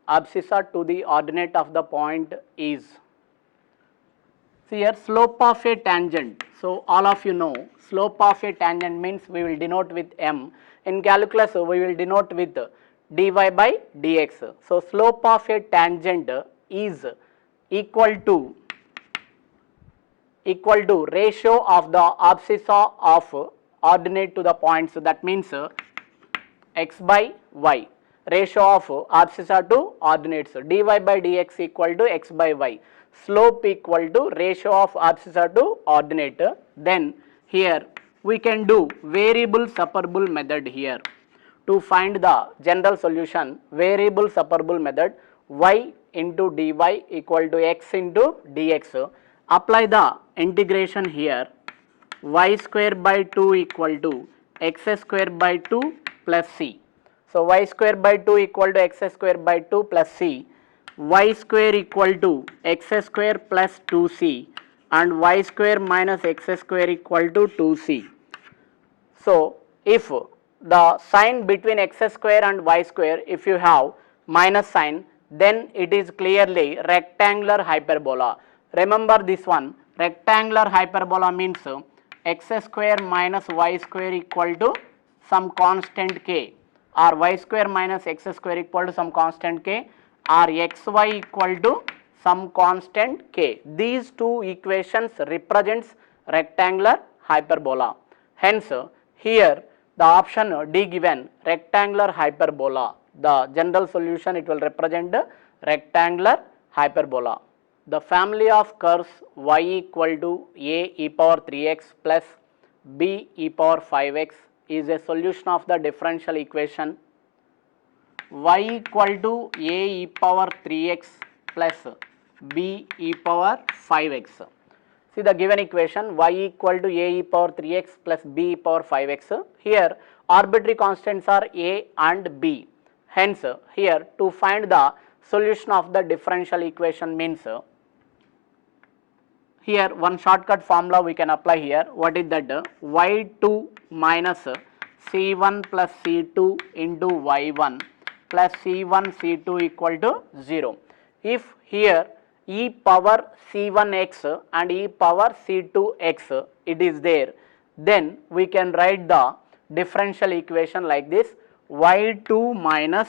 abscissa to the ordinate of the point is. See here slope of a tangent. So all of you know slope of a tangent means we will denote with m. In calculus we will denote with dy by dx. So slope of a tangent is equal to ratio of the abscissa of ordinate to the point. So that means x by y, ratio of abscissa to ordinates, dy by dx equal to x by y, slope equal to ratio of abscissa to ordinate. Then here we can do variable separable method here to find the general solution. Variable separable method, y into dy equal to x into dx. Apply the integration here, y square by 2 equal to x square by 2 plus c. So y square by 2 equal to x square by 2 plus c, y square equal to x square plus 2c, and y square minus x square equal to 2c. So if the sign between x square and y square, if you have minus sign, then it is clearly rectangular hyperbola. Remember this one, rectangular hyperbola means x square minus y square equal to some constant k, or y square minus x square equal to some constant k, or xy equal to some constant k. These two equations represents rectangular hyperbola. Hence here the option D given, rectangular hyperbola. The general solution it will represent rectangular hyperbola. The family of curves y equal to a e power 3x plus b e power 5x is a solution of the differential equation y equal to a e power 3x plus b e power 5x. See the given equation, y equal to a e power 3x plus b e power 5x. Here arbitrary constants are a and b. Hence here to find the solution of the differential equation means, here one shortcut formula we can apply here. What is that? Y2 minus C1 plus C2 into Y1 plus C1 C2 equal to 0. If here e power C1x and e power C2x it is there, then we can write the differential equation like this: y2 minus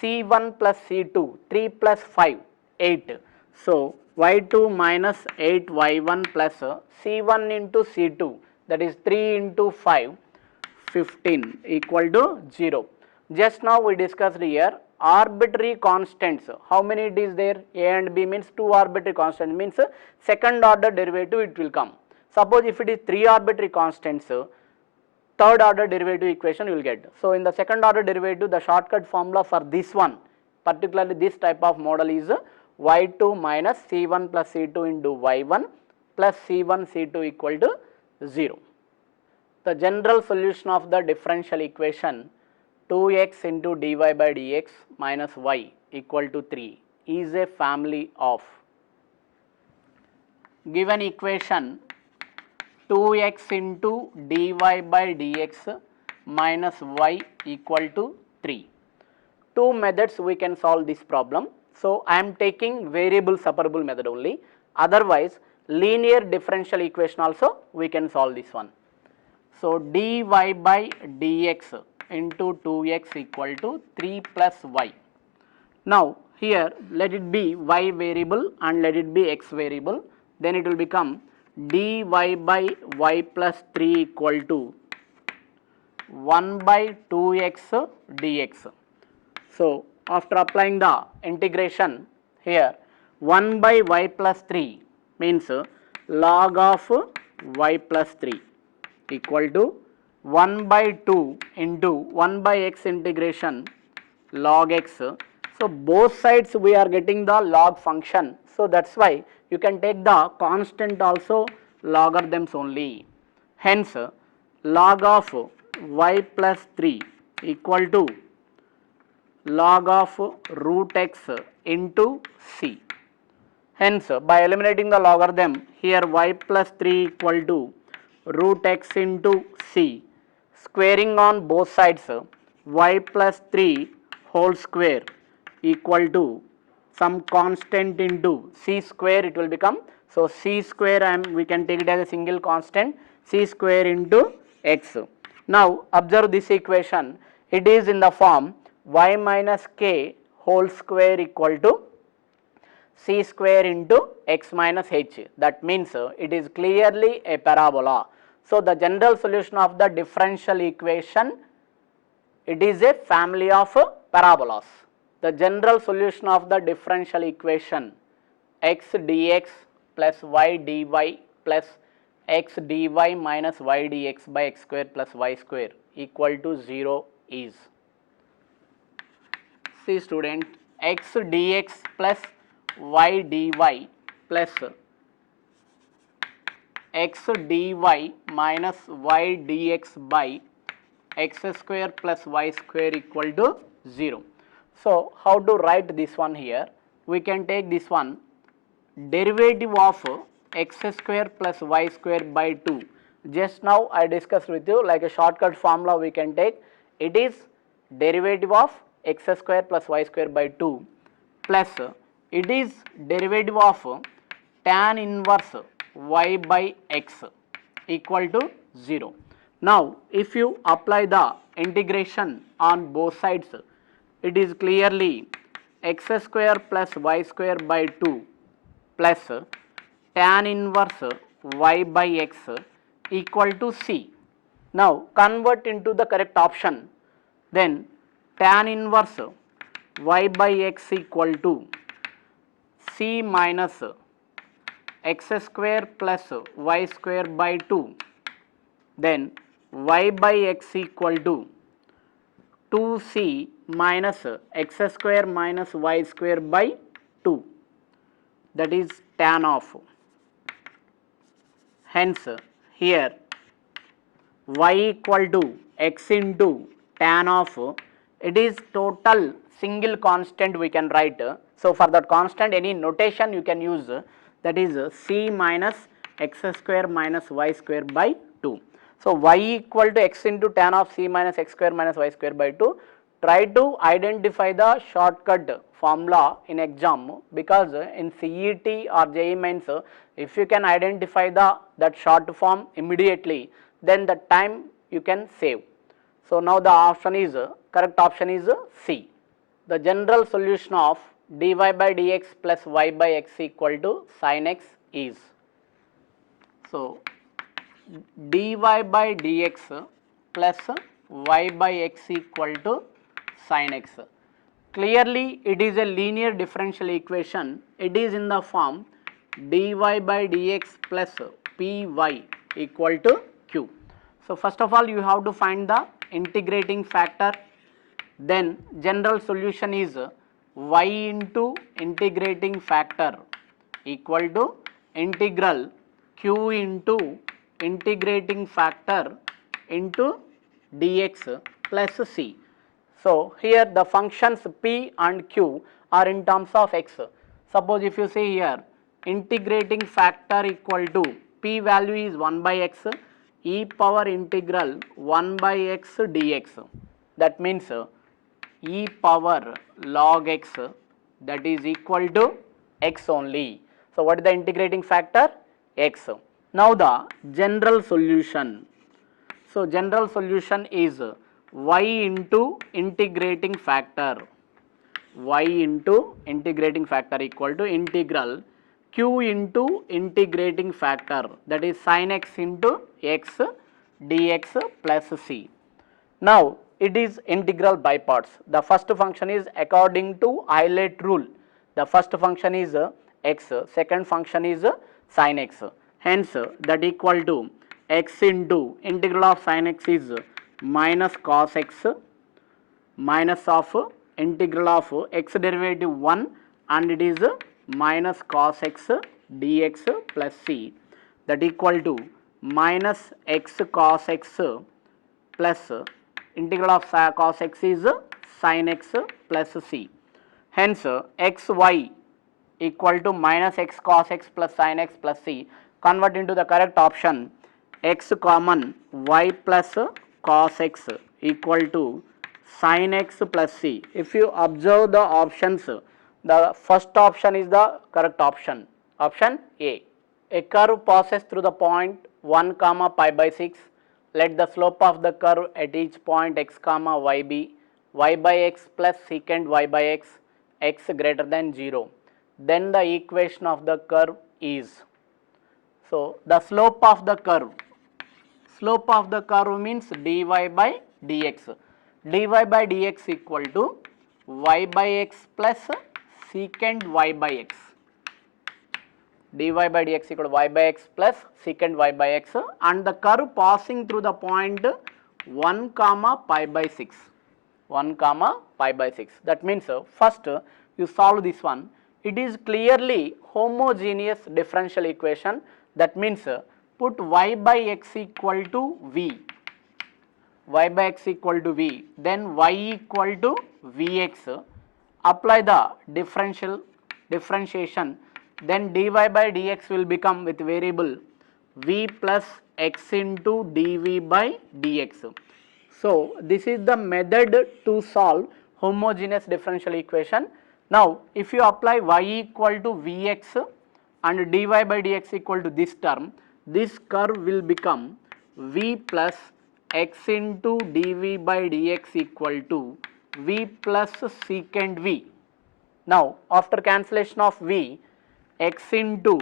C1 plus C2, 3 plus 5, 8. So y2 minus 8y1 plus C1 into C2, that is 3 into 5, 15 equal to 0. Just now we discussed here arbitrary constants. How many it is there? A and B means 2 arbitrary constants, means second order derivative it will come. Suppose if it is 3 arbitrary constants, third order derivative equation you will get. So in the second order derivative, the shortcut formula for this one, particularly this type of model, is y2 minus C1 plus C2 into y1 plus C1 C2 equal to 0. The general solution of the differential equation 2x into dy by dx minus y equal to 3 is a family of given equation 2x into dy by dx minus y equal to 3. Two methods we can solve this problem. So I am taking variable separable method only. Otherwise, linear differential equation also we can solve this one. So dy by dx into 2x equal to 3 plus y. Now here let it be y variable and let it be x variable. Then it will become dy by y plus 3 equal to 1 by 2x dx. So after applying the integration here, 1 by y plus 3 means log of y plus 3 equal to 1 by 2 into 1 by x integration log x. So both sides we are getting the log function. So that's why you can take the constant also logarithms only. Hence log of y plus 3 equal to log of root x into c. Hence by eliminating the logarithm, here y plus 3 equal to root x into c, squaring on both sides, y plus 3 whole square equal to some constant into c square it will become. So c square we can take it as a single constant, c square into x. Now observe this equation, it is in the form y minus k whole square equal to c square into x minus h. That means it is clearly a parabola. So the general solution of the differential equation, it is a family of parabolas. The general solution of the differential equation x dx plus y dy plus x dy minus y dx by x square plus y square equal to 0 is, see student, x dx plus y dy plus x dy minus y dx by x square plus y square equal to 0. So how to write this one here? We can take this one, derivative of x square plus y square by 2. Just now I discussed with you, like a shortcut formula we can take, it is derivative of x square plus y square by 2 plus it is derivative of tan inverse y by x equal to 0. Now if you apply the integration on both sides, it is clearly x square plus y square by 2 plus tan inverse y by x equal to c. Now convert into the correct option, then tan inverse y by x equal to c minus x square plus y square by 2, then y by x equal to 2c minus x square minus y square by 2, that is tan of. Hence here y equal to x into tan of, it is total single constant we can write. So for that constant any notation you can use, that is c minus x square minus y square by 2. So, y equal to x into tan of c minus x square minus y square by 2. Try to identify the shortcut formula in exam, because in CET or JEE Mains, if you can identify that short form immediately, then the time you can save. So, now the option is, correct option is C. The general solution of dy by dx plus y by x equal to sin x is, so dy by dx plus y by x equal to sin x. Clearly it is a linear differential equation. It is in the form dy by dx plus py equal to q. So, first of all you have to find the integrating factor, then general solution is y into integrating factor equal to integral q into integrating factor into dx plus c. So, here the functions p and q are in terms of x. Suppose if you see here, integrating factor equal to p value is 1 by x, e power integral 1 by x dx. That means e power log x, that is equal to x only. So, what is the integrating factor? X. Now, the general solution. So, general solution is y into integrating factor, y into integrating factor equal to integral q into integrating factor, that is sin x into x dx plus c. Now, it is integral by parts. The first function is according to Euler rule. The first function is x, second function is sin x. Hence, that equal to x into integral of sin x is minus cos x minus of integral of x derivative 1, and it is minus cos x dx plus c, that equal to minus x cos x plus integral of cos x is sin x plus c. Hence, xy equal to minus x cos x plus sin x plus c. Convert into the correct option, x common, y plus cos x equal to sin x plus c. If you observe the options, the first option is the correct option, option A. A curve passes through the point 1 comma pi by 6. Let the slope of the curve at each point x comma y be y by x plus secant y by x, x greater than 0. Then the equation of the curve is, so the slope of the curve means dy by dx. dy by dx equal to y by x plus secant y by x. dy by dx equal to y by x plus secant y by x, and the curve passing through the point 1 comma pi by 6. 1 comma pi by 6. That means first you solve this one. It is clearly homogeneous differential equation. That means put y by x equal to v, y by x equal to v, then y equal to vx, apply the differentiation, then dy by dx will become with variable v plus x into dv by dx. So, this is the method to solve homogeneous differential equation. Now, if you apply y equal to vx and dy by dx equal to this term, this curve will become v plus x into dv by dx equal to v plus secant v. Now, after cancellation of v, x into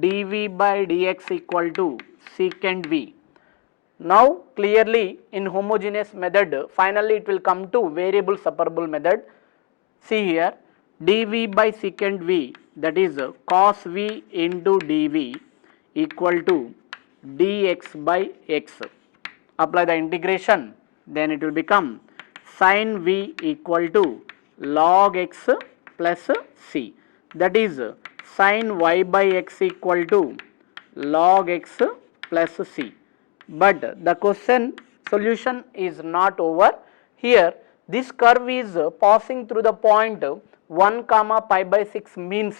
dv by dx equal to secant v. Now, clearly in homogeneous method, finally it will come to variable separable method. See here, dv by secant v, that is cos v into dv equal to dx by x. Apply the integration, then it will become sin v equal to log x plus c, that is sin y by x equal to log x plus c. But the question solution is not over. Here this curve is passing through the point 1 comma pi by 6 means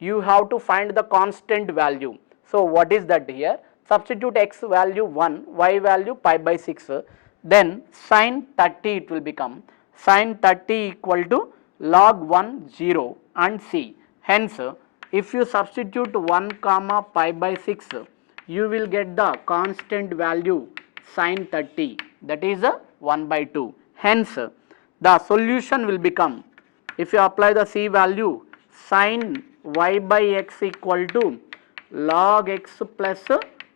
you have to find the constant value. So what is that here? Substitute x value 1, y value pi by 6, then sin 30 it will become. Sin 30 equal to log 1 0 and c. Hence, if you substitute 1 comma pi by 6, you will get the constant value sin 30, that is 1 by 2. Hence, the solution will become, if you apply the c value, sin y by x equal to log x plus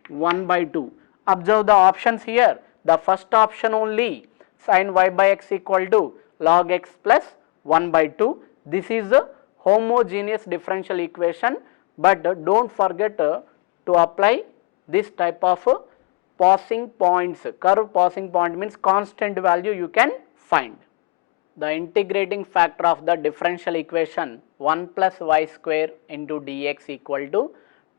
1 by 2. Observe the options here. The first option only, sin y by x equal to log x plus 1 by 2. This is a homogeneous differential equation, but don't forget to apply this type of passing points. Curve passing point means constant value you can find. The integrating factor of the differential equation 1 plus y square into dx equal to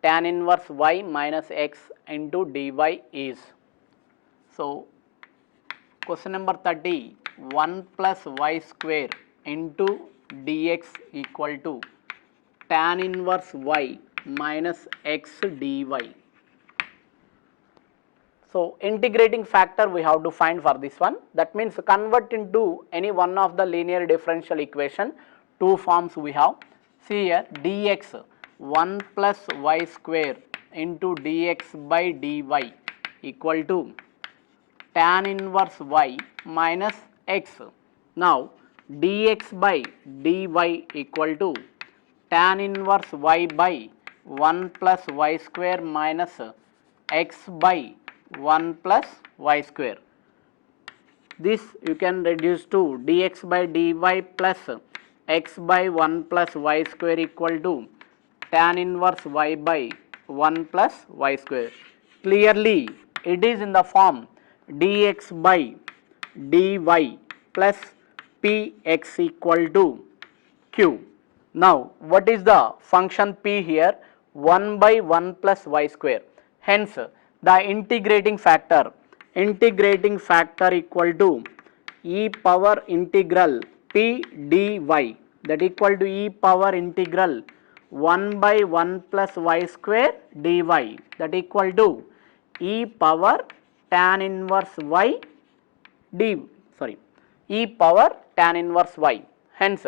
tan inverse y minus x into dy is. So, question number 30, 1 plus y square into dx equal to tan inverse y minus x dy. So, integrating factor we have to find for this one. That means convert into any one of the linear differential equation. Two forms we have. See here, dx 1 plus y square into dx by dy equal to tan inverse y minus x. Now, dx by dy equal to tan inverse y by 1 plus y square minus x by 1 plus y square. This you can reduce to dx by dy plus x by 1 plus y square equal to tan inverse y by 1 plus y square. Clearly, it is in the form dx by dy plus px equal to q. Now, what is the function p here? 1 by 1 plus y square. Hence, the integrating factor equal to e power integral p dy, that equal to e power integral 1 by 1 plus y square dy, that equal to e power tan inverse y e power tan inverse y. Hence,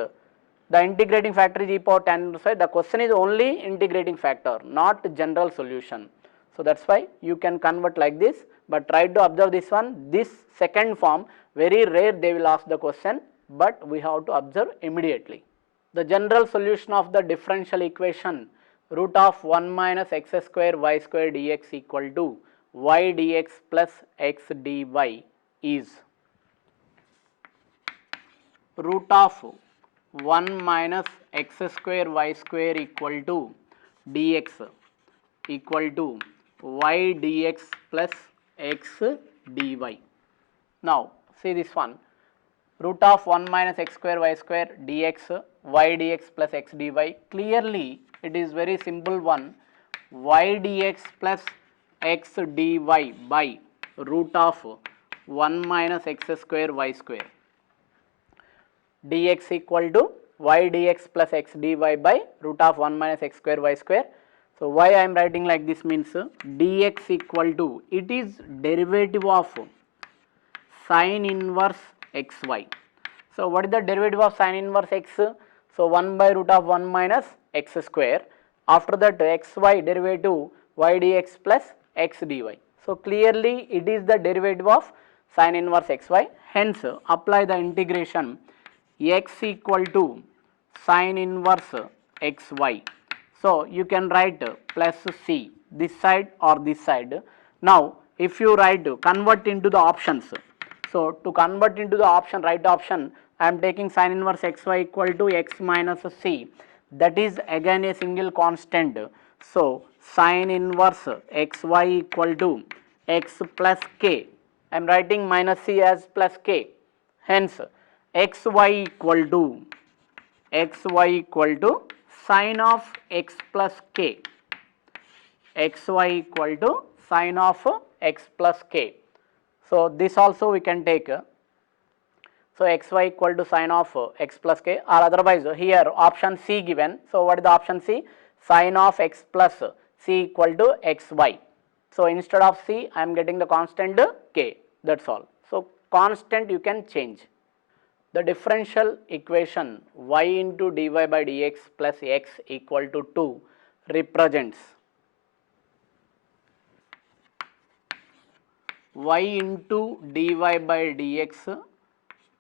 the integrating factor is e power tan inverse y. The question is only integrating factor, not general solution. So that's why you can convert like this, but try to observe this one. This second form, very rare they will ask the question, but we have to observe immediately. The general solution of the differential equation root of 1 minus x square y square dx equal to y dx plus x dy is root of 1 minus x square y square equal to dx equal to y dx plus x dy. Now, see this one, root of 1 minus x square y square dx y dx plus x dy. Clearly, it is very simple one, y dx plus x dy by root of 1 minus x square y square. Dx equal to y dx plus x dy by root of 1 minus x square y square. So, why I am writing like this means dx equal to, it is derivative of sin inverse xy. So, what is the derivative of sin inverse x? So, 1 by root of 1 minus x square. After that xy derivative y dx plus x dy. So, clearly it is the derivative of sin inverse xy. Hence, apply the integration x equal to sin inverse xy. So, you can write plus c this side or this side. Now, if you write convert into the options. So, to convert into the option, right option, I am taking sin inverse xy equal to x minus c, that is again a single constant. So, sin inverse xy equal to x plus k, I am writing minus c as plus k. Hence, xy equal to sin of x plus k, xy equal to sin of x plus k. So, this also we can take. So, xy equal to sin of x plus k, or otherwise here option C given. So, what is the option C? sine of x plus c equal to xy. So instead of c I am getting the constant k, that is all. So constant you can change. The differential equation y into dy by dx plus x equal to 2 represents y into dy by dx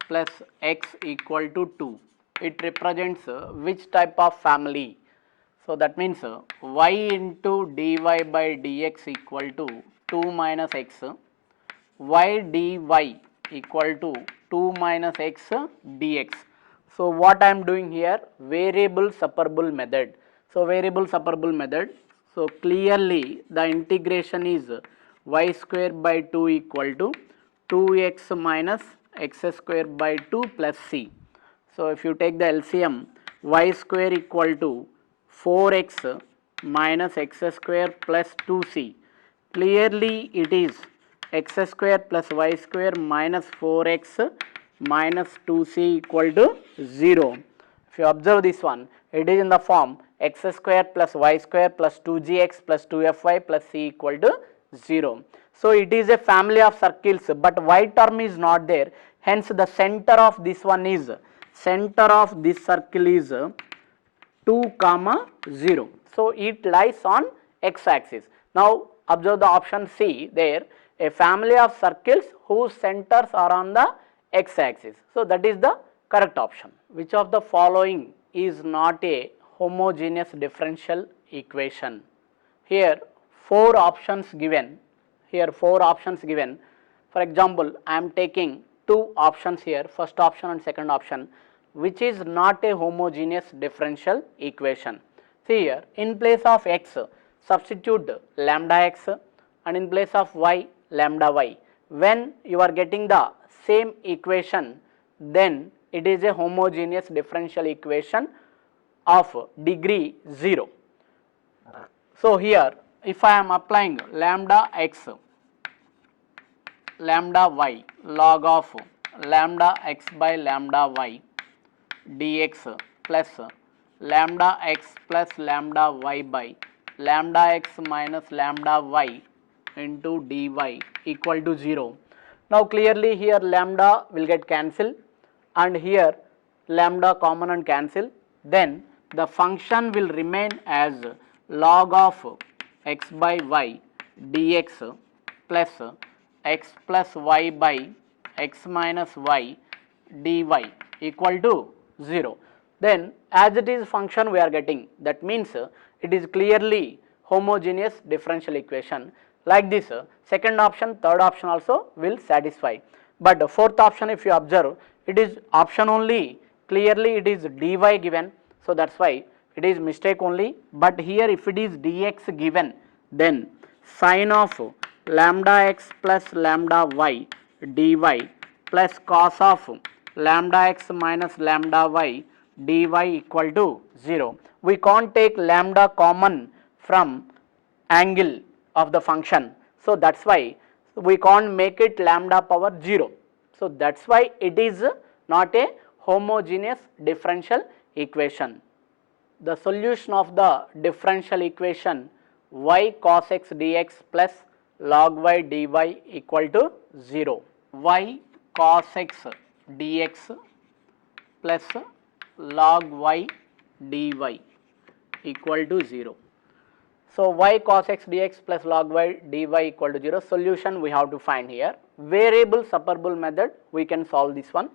plus x equal to 2. It represents which type of family? So that means y into dy by dx equal to 2 minus x, y dy equal to 2 minus x dx. So what I am doing here? Variable separable method. So variable separable method. So clearly the integration is y square by 2 equal to 2x minus x square by 2 plus c. So if you take the LCM, y square equal to 4x minus x square plus 2c. Clearly it is x square plus y square minus 4x minus 2c equal to 0. If you observe this one, it is in the form x square plus y square plus 2gx plus 2fy plus c equal to 0. So it is a family of circles, but y term is not there, hence the center of this one is, center of this circle is 2 comma 0. So it lies on x axis. Now observe the option C there, a family of circles whose centers are on the x axis. So that is the correct option. Which of the following is not a homogeneous differential equation? Here 4 options given. Here 4 options given. For example, I am taking 2 options here, first option and second option, which is not a homogeneous differential equation. See here, in place of x, substitute lambda x, and in place of y, lambda y. When you are getting the same equation, then it is a homogeneous differential equation of degree 0. So here, if I am applying lambda x, lambda y log of lambda x by lambda y dx plus lambda x plus lambda y by lambda x minus lambda y into dy equal to 0. Now clearly here lambda will get cancelled and here lambda common and cancel, then the function will remain as log of x by y dx plus x plus y by x minus y dy equal to 0. Then as it is function we are getting, that means it is clearly homogeneous differential equation. Like this, second option, third option also will satisfy. But the fourth option, if you observe, it is option only, clearly it is dy given, so that's why it is mistake only. But here if it is dx given, then sine of lambda x plus lambda y dy plus cos of lambda x minus lambda y dy equal to 0. We can't take lambda common from angle of the function, so that's why we can't make it lambda power 0. So that's why it is not a homogeneous differential equation. The solution of the differential equation y cos x dx plus log y dy equal to 0. Y cos x dx plus log y dy equal to 0. So y cos x dx plus log y dy equal to 0. Solution we have to find here. Variable separable method we can solve this one.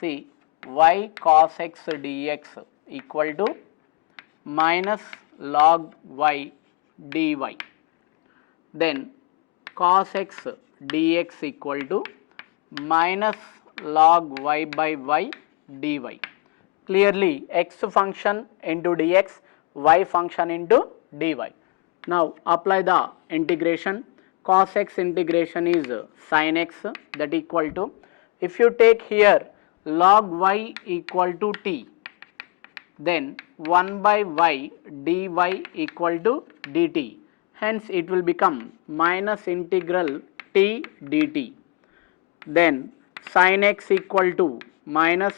See, y cos x dx equal to minus log y dy. Then cos x dx equal to minus log y by y dy. Clearly x function into dx, y function into dy. Now apply the integration. Cos x integration is sin x, that equal to, if you take here log y equal to t, then 1 by y dy equal to dt. Hence it will become minus integral t dt. Then sin x equal to minus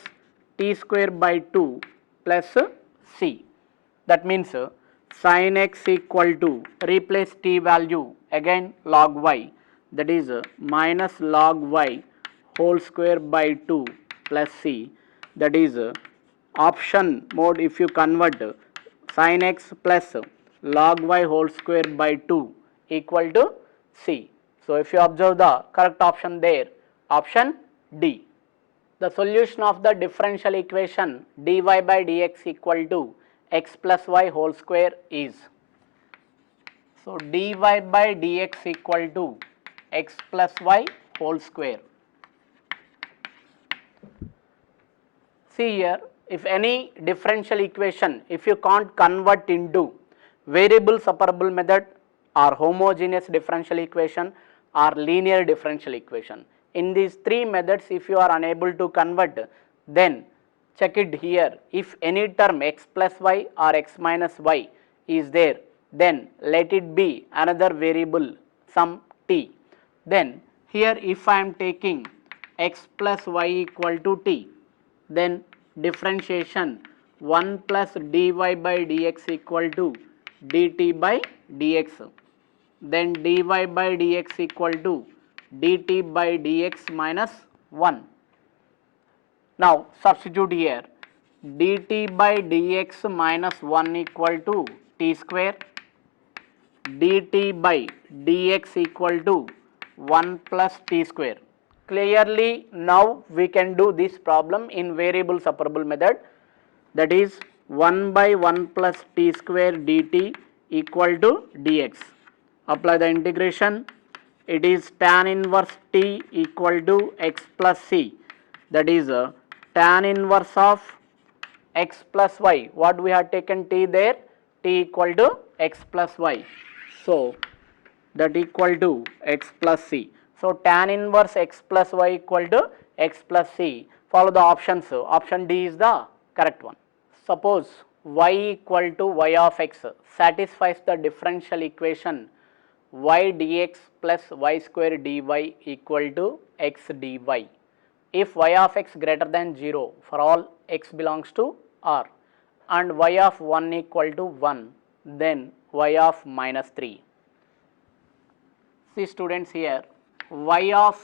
t square by 2 plus c. That means sin x equal to, replace t value, again log y, that is minus log y whole square by 2 plus c, that is option mode. If you convert sin x plus log y whole square by 2 equal to c. So if you observe the correct option there, option D. The solution of the differential equation dy by dx equal to x plus y whole square is, so dy by dx equal to x plus y whole square. See here, if any differential equation, if you can't convert into variable separable method or homogeneous differential equation or linear differential equation, in these three methods if you are unable to convert, then check it here. If any term x plus y or x minus y is there, then let it be another variable, some t. Then here if I am taking x plus y equal to t, then differentiation 1 plus dy by dx equal to dt by dx, then dy by dx equal to dt by dx minus 1. Now substitute here, dt by dx minus 1 equal to t square, dt by dx equal to 1 plus t square. Clearly now we can do this problem in variable separable method, that is 1 by 1 plus t square dt equal to dx. Apply the integration, it is tan inverse t equal to x plus c, that is tan inverse of x plus y. What we have taken t there, t equal to x plus y, so that equal to x plus c. So tan inverse x plus y equal to x plus c. Follow the options, option D is the correct one. Suppose y equal to y of x satisfies the differential equation y dx plus y square dy equal to x dy. If y of x greater than 0 for all x belongs to R and y of 1 equal to 1, then y of minus 3. See students here, y of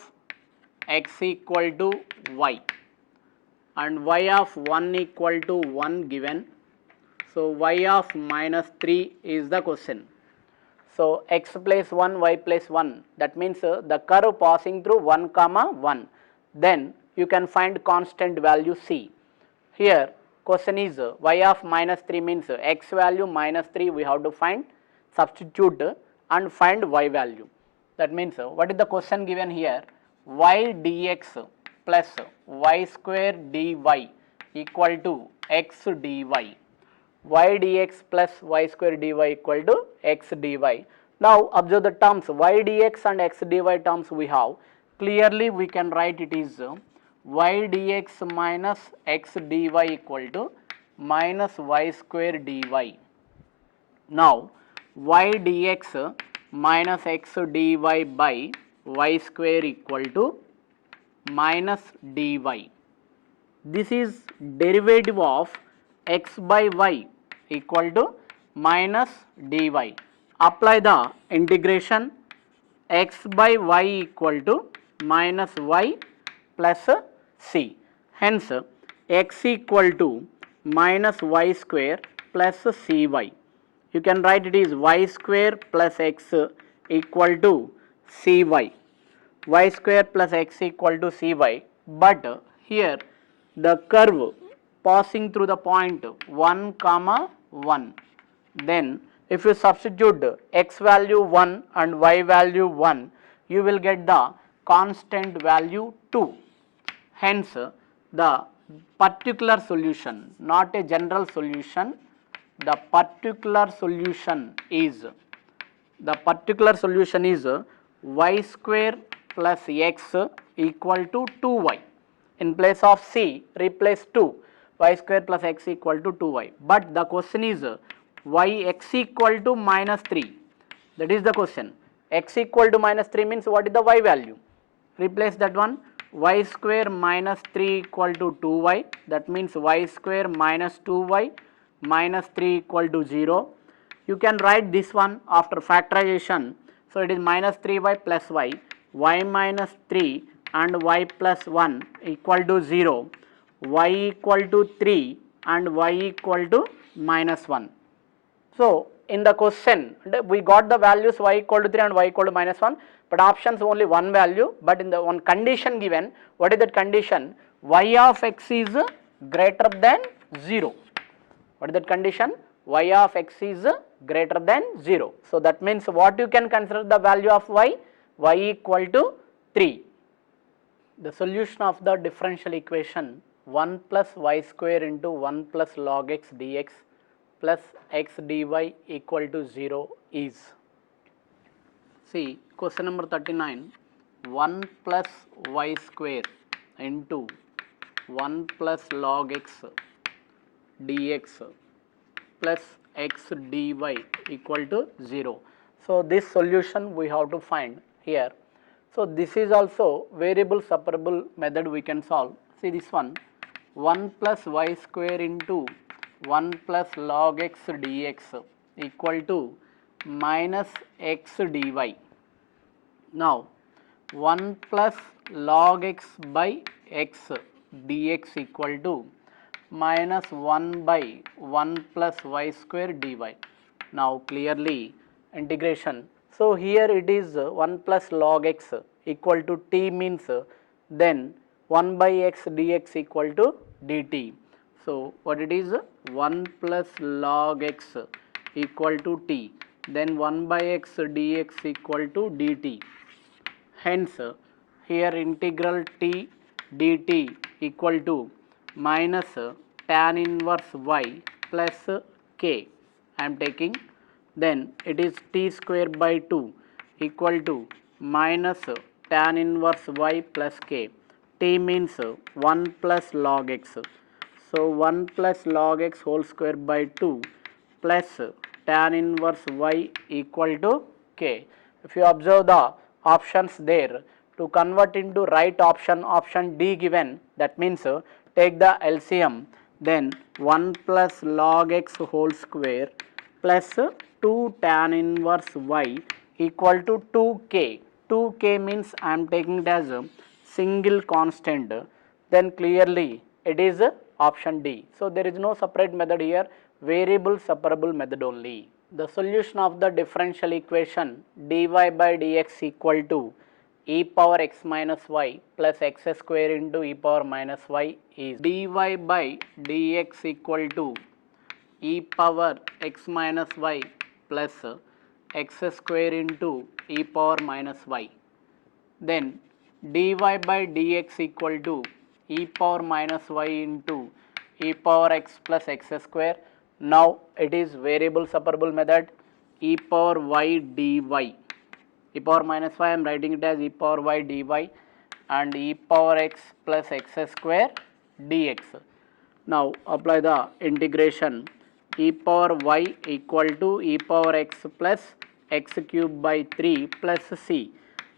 x equal to y and y of 1 equal to 1 given. So y of minus 3 is the question. So x plus 1, y plus 1, that means the curve passing through 1 comma 1. Then you can find constant value c. Here question is y of minus 3 means x value minus 3 we have to find, substitute and find y value. That means what is the question given here, y dx plus y square dy equal to x dy, y dx plus y square dy equal to x dy. Now observe the terms y dx and x dy terms we have, clearly we can write it is y dx minus x dy equal to minus y square dy. Now y dx minus x dy by y square equal to minus dy. This is derivative of x by y equal to minus dy. Apply the integration, x by y equal to minus y plus c. Hence x equal to minus y square plus cy. You can write it is y square plus x equal to cy, y square plus x equal to cy, but here the curve passing through the point 1 comma 1. Then if you substitute x value 1 and y value 1, you will get the constant value 2. Hence the particular solution, not a general solution, the particular solution is y square plus x equal to 2y. In place of c, replace 2, y square plus x equal to 2y. But the question is y x equal to minus 3. That is the question. X equal to minus 3 means what is the y value? Replace that one. Y square minus 3 equal to 2y. That means y square minus 2y minus 3 equal to 0. you can write this one after factorization. So it is minus 3y plus y minus 3 and y plus 1 equal to 0, y equal to 3 and y equal to minus 1. So in the question we got the values y equal to 3 and y equal to minus 1, but options only one value, but in the one condition given, what is that condition? Y of x is greater than 0. What is that condition? Y of x is greater than 0. So that means what you can consider the value of y? Y equal to 3. The solution of the differential equation 1 plus y square into 1 plus log x dx plus x dy equal to 0 is, see question number 39, 1 plus y square into 1 plus log x dx plus x dy equal to 0. So this solution we have to find here. So this is also variable separable method we can solve. See this one, 1 plus y square into 1 plus log x dx equal to minus x dy. Now 1 plus log x by x dx equal to minus 1 by 1 plus y square dy. Now clearly integration. So here it is 1 plus log x equal to t means then 1 by x dx equal to dt. So what it is, 1 plus log x equal to t, then 1 by x dx equal to dt. Hence here integral t dt equal to minus tan inverse y plus k I am taking, then it is t square by 2 equal to minus tan inverse y plus k. T means 1 plus log x. So 1 plus log x whole square by 2 plus tan inverse y equal to k. If you observe the options there, to convert into right option, option D given, that means take the LCM, then 1 plus log x whole square plus 2 tan inverse y equal to 2k. 2k means I am taking it as a single constant, then clearly it is option D. So there is no separate method here, variable separable method only. The solution of the differential equation dy by dx equal to e power x minus y plus x square into e power minus y is, dy by dx equal to e power x minus y plus x square into e power minus y. Then dy by dx equal to e power minus y into e power x plus x square. Now it is variable separable method, e power y dy, e power minus y I am writing it as e power y dy and e power x plus x square dx. Now apply the integration, e power y equal to e power x plus x cube by 3 plus c,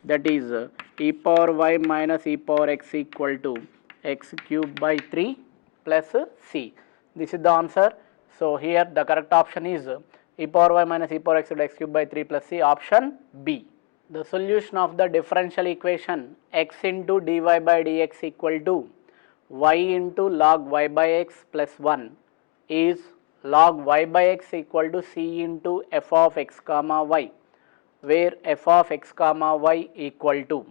that is e power y minus e power x equal to x cube by 3 plus c. This is the answer. So here the correct option is e power y minus e power x into x cube by 3 plus c, option B. The solution of the differential equation x into dy by dx equal to y into log y by x plus 1 is log y by x equal to c into f of x comma y, where f of x comma y equal to,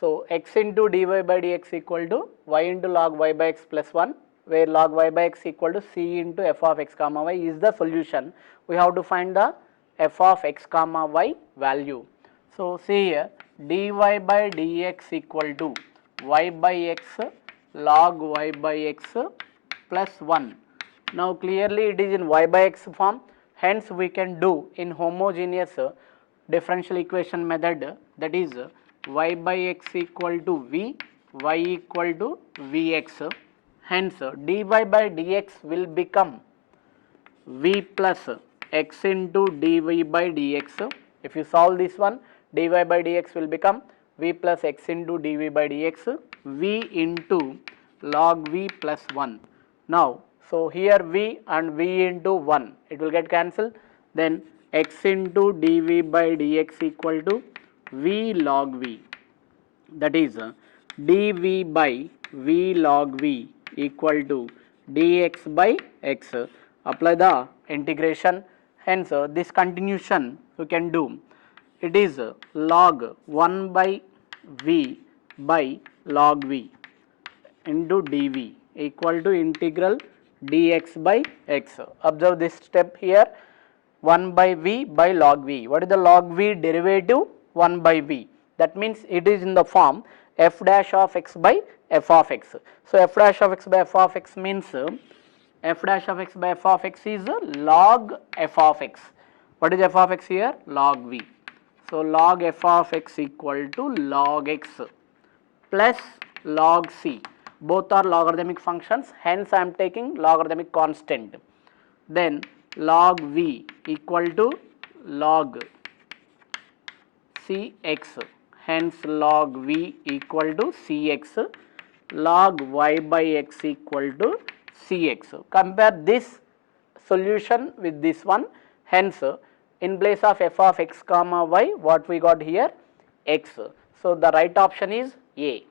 so x into dy by dx equal to y into log y by x plus 1, where log y by x equal to c into f of x comma y is the solution. We have to find the f of x comma y value. So see here, dy by dx equal to y by x log y by x plus 1. Now clearly it is in y by x form, hence we can do in homogeneous differential equation method, that is y by x equal to v, y equal to vx. Hence dy by dx will become v plus x into dy by dx. If you solve this one, dy by dx will become v plus x into dy by dx, v into log v plus 1. Now so here v and v into 1, it will get cancelled. then x into dv by dx equal to v log v, that is dv by v log v equal to dx by x. Apply the integration, hence this continuation you can do. It is log 1 by v by log v into dv equal to integral dx by x. Observe this step here, 1 by v by log v. What is the log v derivative? 1 by v. That means it is in the form f dash of x by f of x. So f dash of x by f of x means f dash of x by f of x is log f of x. What is f of x here? Log v. So log f of x equal to log x plus log c. Both are logarithmic functions, hence I am taking logarithmic constant. Then log v equal to log cx, hence log v equal to cx, log y by x equal to cx. Compare this solution with this one, hence in place of f of x comma y, what we got here? X. So the right option is A.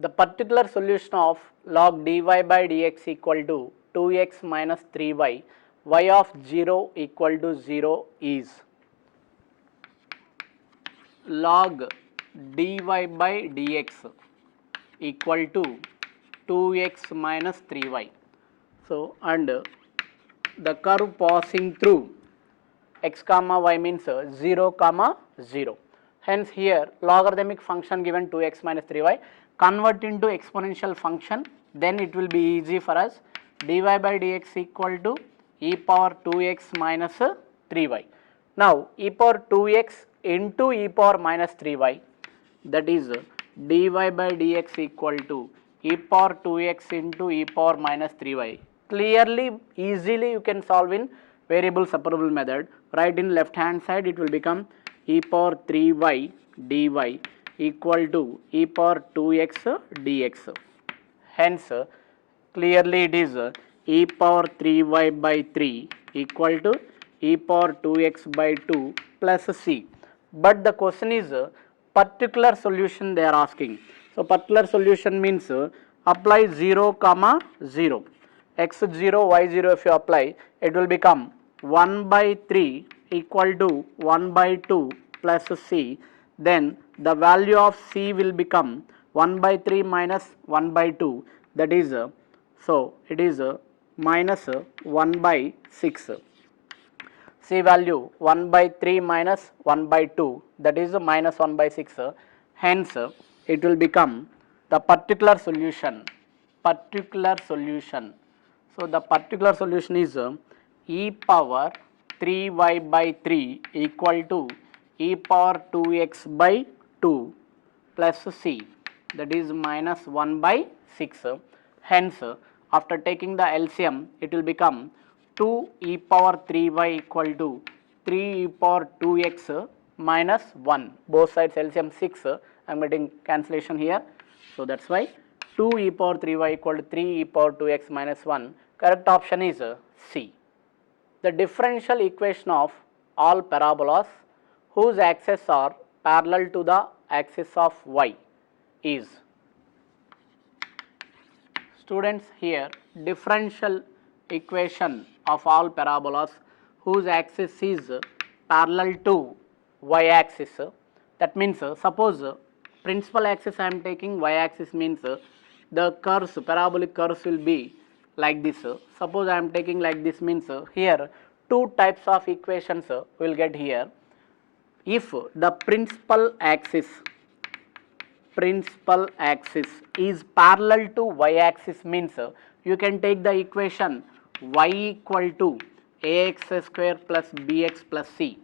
The particular solution of log dy by dx equal to 2x minus 3y, y of 0 equal to 0 is log dy by dx equal to 2x minus 3y. So and the curve passing through x comma y means 0 comma 0. Hence here logarithmic function given 2x minus 3y, convert into exponential function, then it will be easy for us. Dy by dx equal to e power 2x minus 3y. Now e power 2x into e power minus 3y, that is dy by dx equal to e power 2x into e power minus 3y. Clearly, easily you can solve in variable separable method. Right in left hand side it will become e power 3y dy equal to e power 2x dx. Hence clearly it is e power 3y by 3 equal to e power 2x by 2 plus c. But the question is particular solution they are asking. So particular solution means apply 0 comma 0, x 0 y 0 if you apply, it will become 1 by 3 equal to 1 by 2 plus c. Then the value of c will become 1 by 3 minus 1 by 2, that is so it is minus 1 by 6. C value 1 by 3 minus 1 by 2, that is minus 1 by 6. Hence it will become the particular solution. So the particular solution is e power 3y by 3 equal to e power 2x by 2 plus c, that is minus 1 by 6. Hence after taking the LCM it will become 2 e power 3y equal to 3 e power 2x minus 1. Both sides LCM 6, I am getting cancellation here. So that's why 2 e power 3y equal to 3 e power 2x minus 1. Correct option is C. The differential equation of all parabolas whose axes are parallel to the axis of y is, students, here differential equation of all parabolas whose axis is parallel to y axis. That means suppose principal axis I am taking, y axis means the curves, parabolic curves will be like this. Suppose I am taking like this means here two types of equations will get here. If the principal axis is parallel to y axis means you can take the equation y equal to ax square plus bx plus c.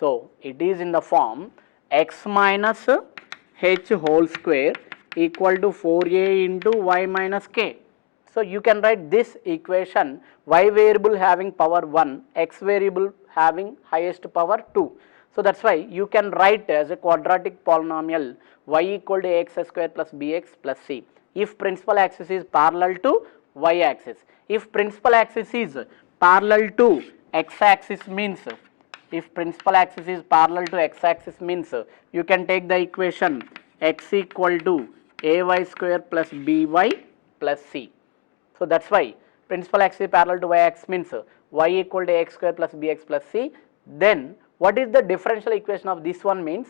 So it is in the form x minus h whole square equal to 4a into y minus k. So you can write this equation, y variable having power 1, x variable having highest power 2. So that's why you can write as a quadratic polynomial y equal to ax square plus bx plus c if principal axis is parallel to y axis. If principal axis is parallel to x-axis means, if principal axis is parallel to x-axis means, you can take the equation x equal to ay square plus by plus c. So that's why principal axis is parallel to y-axis means y equal to x square plus bx plus c. Then what is the differential equation of this one means,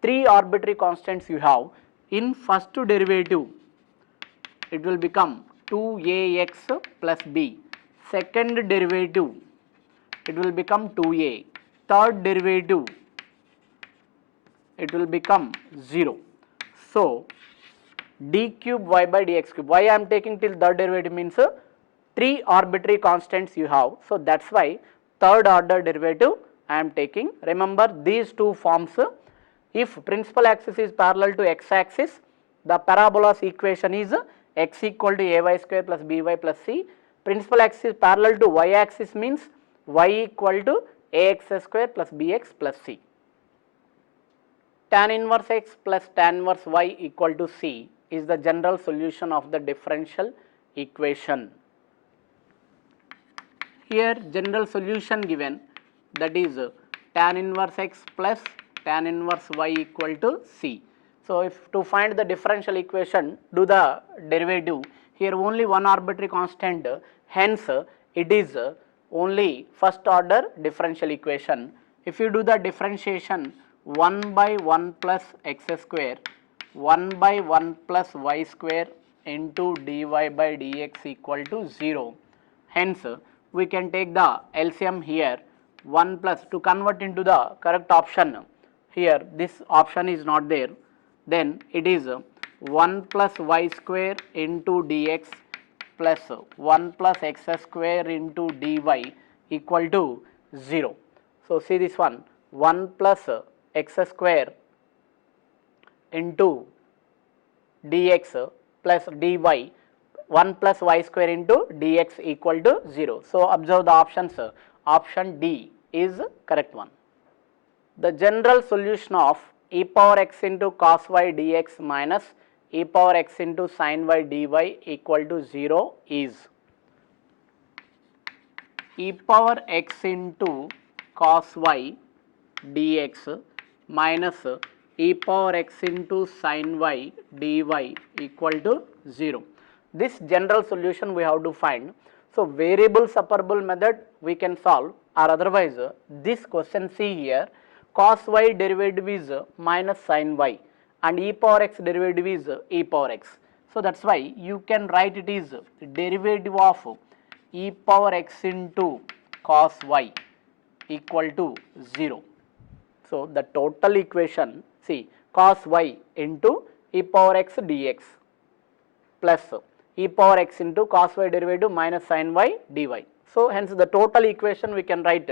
three arbitrary constants you have. In first derivative it will become 2ax plus b. Second derivative it will become 2a. Third derivative it will become 0. So d cube y by dx cube. Why I am taking till third derivative means three arbitrary constants you have. So that's why third order derivative I am taking. Remember these two forms. If principal axis is parallel to x axis, the parabola's equation is x equal to ay square plus by plus c. Principal axis is parallel to y axis means y equal to ax square plus bx plus c. Tan inverse x plus tan inverse y equal to c is the general solution of the differential equation. Here general solution given, that is tan inverse x plus tan inverse y equal to c. So if to find the differential equation, do the derivative. Here only one arbitrary constant, hence it is only first order differential equation. If you do the differentiation, 1 by 1 plus x square 1 by 1 plus y square into dy by dx equal to 0. Hence we can take the LCM here, 1 plus, to convert into the correct option, here this option is not there, then it is 1 plus y square into dx plus 1 plus x square into dy equal to 0. So see this one, 1 plus x square into dx plus dy, 1 plus y square into dx equal to 0. So observe the options, option D is correct one. The general solution of e power x into cos y dx minus e power x into sin y dy equal to 0 is e power x into cos y dx minus e power x into sin y dy equal to 0. This general solution we have to find. So variable separable method we can solve, or otherwise this question see here, cos y derivative is minus sin y and e power x derivative is e power x. So that's why you can write it is derivative of e power x into cos y equal to 0. So the total equation, see, cos y into e power x dx plus e power x into cos y derivative minus sin y dy. So hence the total equation we can write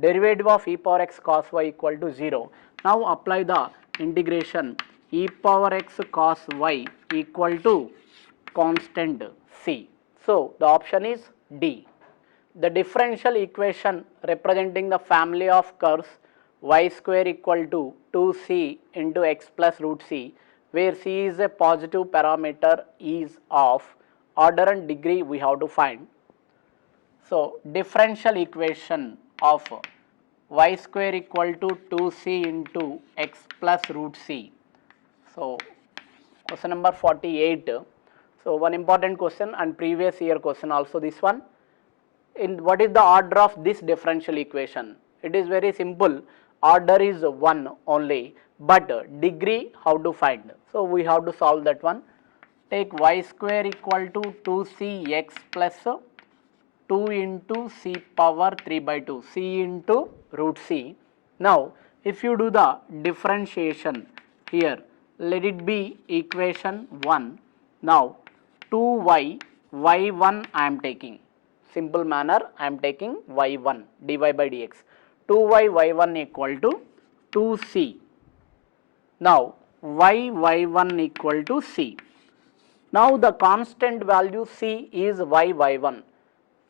derivative of e power x cos y equal to 0. Now apply the integration, e power x cos y equal to constant c. So the option is D. The differential equation representing the family of curves y square equal to 2c into x plus root c, where c is a positive parameter, is of order and degree we have to find. So differential equation of y square equal to 2c into x plus root c. So question number 48. So one important question and previous year question also this one. In what is the order of this differential equation? It is very simple, order is 1 only, but degree how to find? So we have to solve that one. Take y square equal to 2cx plus 2 into c power 3 by 2, c into root c. Now if you do the differentiation here, let it be equation 1. Now 2y, y1 I am taking, simple manner I am taking y1 dy by dx, 2y y1 equal to 2c. Now y1 equal to c. Now the constant value c is y1.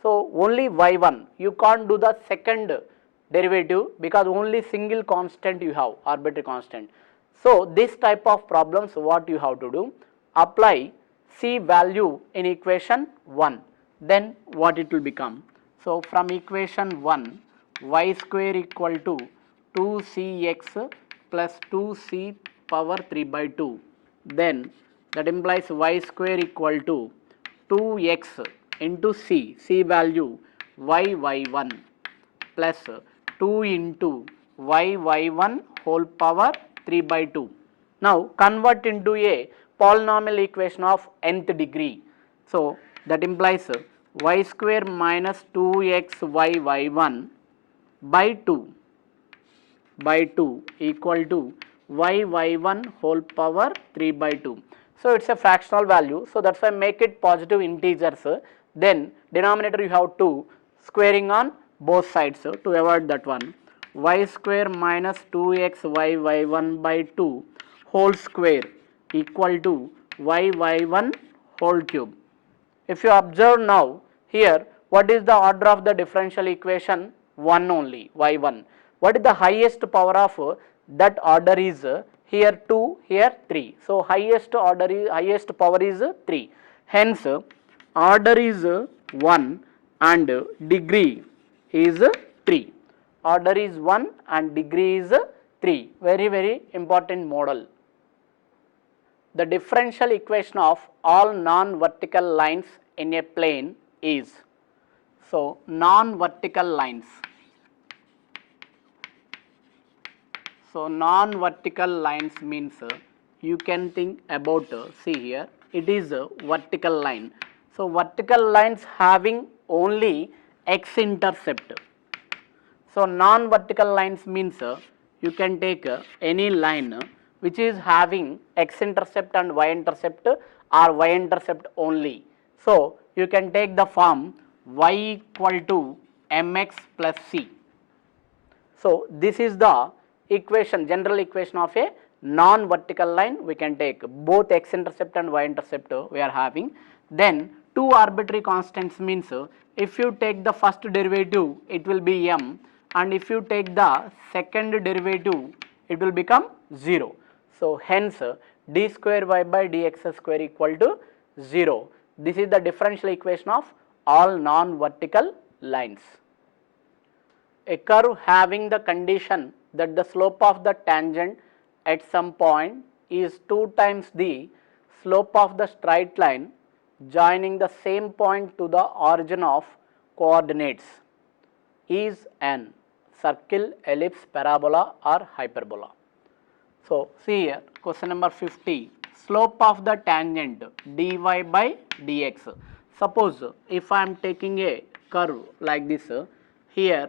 So only y1, you can't do the second derivative because only single constant you have, arbitrary constant. So this type of problems what you have to do, apply c value in equation 1, then what it will become. So from equation 1, y square equal to 2cx plus 2c power 3 by 2. Then that implies y square equal to 2x into c value y1 plus 2 into y1 whole power 3 by 2. Now convert into a polynomial equation of nth degree. So that implies y square minus 2xy y1 by 2 equal to y1 whole power 3 by 2. So it's a fractional value, so that's why make it positive integers. Then denominator you have 2, squaring on both sides to avoid that one. Y square minus 2x y1 by 2 whole square equal to y1 whole cube. If you observe now here, what is the order of the differential equation? 1 only, y1. What is the highest power of that order is here 2, here 3. So highest power is 3. Hence order is 1 and degree is 3. Order is 1 and degree is 3. Very important model. The differential equation of all non-vertical lines in a plane is, so non-vertical lines. So non-vertical lines means you can think about, see here, it is a vertical line. So vertical lines having only x-intercept. So non-vertical lines means you can take any line which is having x-intercept and y-intercept or y-intercept only. So you can take the form y equal to mx plus c. So this is the equation, general equation of a non-vertical line. We can take both x-intercept and y-intercept we are having. Then two arbitrary constants means if you take the first derivative it will be m, and if you take the second derivative it will become 0. So hence d square y by dx square equal to 0. This is the differential equation of all non-vertical lines. A curve having the condition that the slope of the tangent at some point is 2 times the slope of the straight line joining the same point to the origin of coordinates is an circle, ellipse, parabola or hyperbola. So see here, question number 50, slope of the tangent dy by dx. Suppose if I am taking a curve like this, here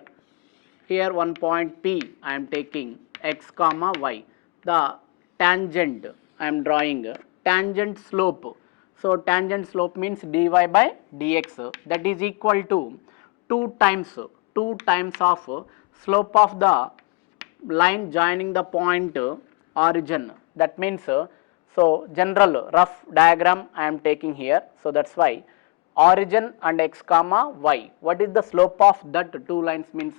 one point P I am taking x comma y, the tangent I am drawing tangent slope. So tangent slope means dy by dx, that is equal to 2 times of slope of the line joining the point origin. That means so general rough diagram I am taking here. So that's why origin and x comma y, what is the slope of that two lines means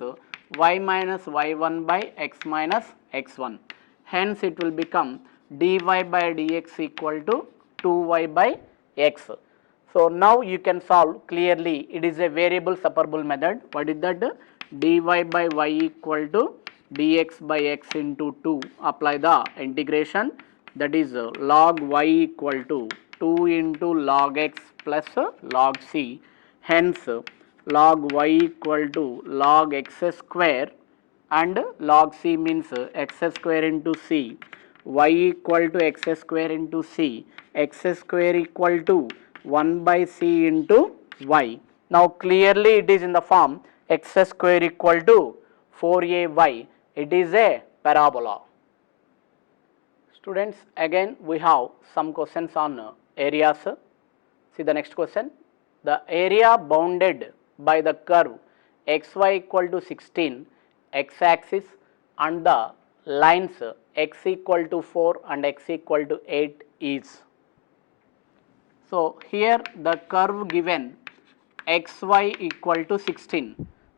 y minus y1 by x minus x1. Hence it will become dy by dx equal to 2y by x. So now you can solve clearly, it is a variable separable method. What is that? Dy by y equal to dx by x into 2. Apply the integration, that is log y equal to 2 into log x plus log c. Hence log y equal to log x square and log c means x square into c, y equal to x square into c, x square equal to 1 by c into y. Now clearly it is in the form x square equal to 4ay, it is a parabola. Students, again we have some questions on areas. See the next question. The area bounded by the curve xy equal to 16 x axis and the lines x equal to 4 and x equal to 8 is. So here the curve given xy equal to 16.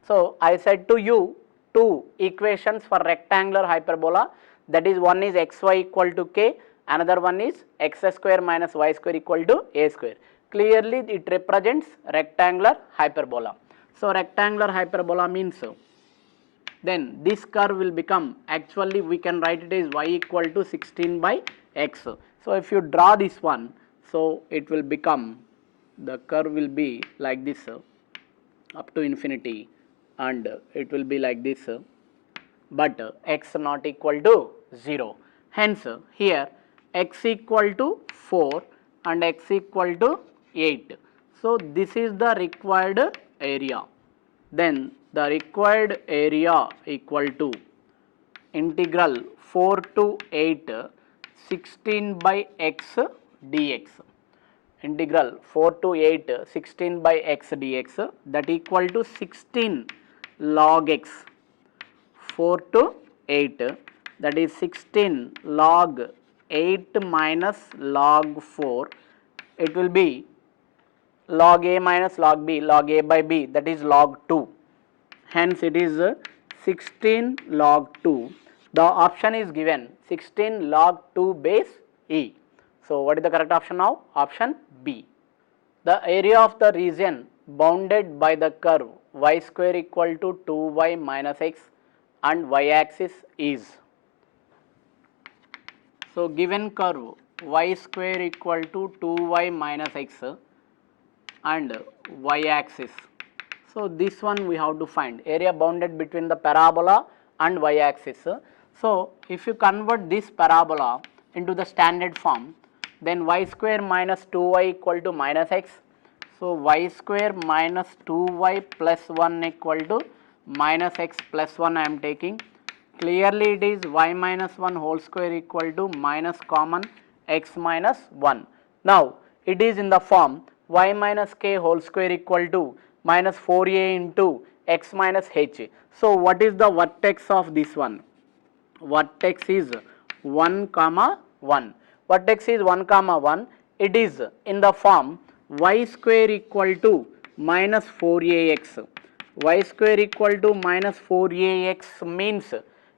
So I said to you two equations for rectangular hyperbola, that is one is xy equal to k, another one is x square minus y square equal to a square. Clearly it represents rectangular hyperbola. So rectangular hyperbola means then this curve will become, actually we can write it as y equal to 16 by x. So if you draw this one, so it will become, the curve will be like this up to infinity, and it will be like this, but x not equal to 0. Hence here x equal to 4 and x equal to 8. So this is the required area. Then the required area equal to integral 4 to 8 16 by x dx. Integral 4 to 8 16 by x dx, that equal to 16 log x. 4 to 8, that is 16 log 8 minus log 4. It will be log a minus log b, log a by b, that is log 2. Hence it is 16 log 2. The option is given 16 log 2 base e. So what is the correct option now? Option B. The area of the region bounded by the curve y square equal to 2y minus x and y axis is. So given curve y square equal to 2y minus x and y axis. So this one we have to find area bounded between the parabola and y axis. So if you convert this parabola into the standard form, then y square minus 2y equal to minus x. So y square minus 2y plus 1 equal to minus x plus 1 I am taking. Clearly it is y minus 1 whole square equal to minus common x minus 1. Now it is in the form y minus k whole square equal to minus 4a into x minus h. So what is the vertex of this one? Vertex is 1 comma 1. Vertex is 1 comma 1. It is in the form y square equal to minus 4ax. Y square equal to minus 4ax means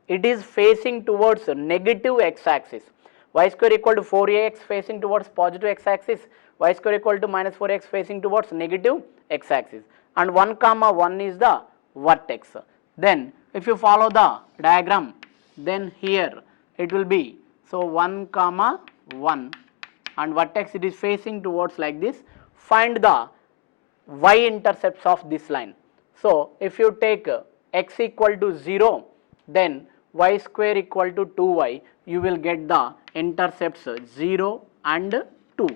it is facing towards negative x axis. Y square equal to 4ax facing towards positive x axis. Y square equal to minus 4x facing towards negative x axis, and 1 comma 1 is the vertex. Then if you follow the diagram, then here it will be, so 1 comma 1 and vertex it is facing towards like this. Find the y intercepts of this line. So if you take x equal to 0, then y square equal to 2y, you will get the intercepts 0 and 2.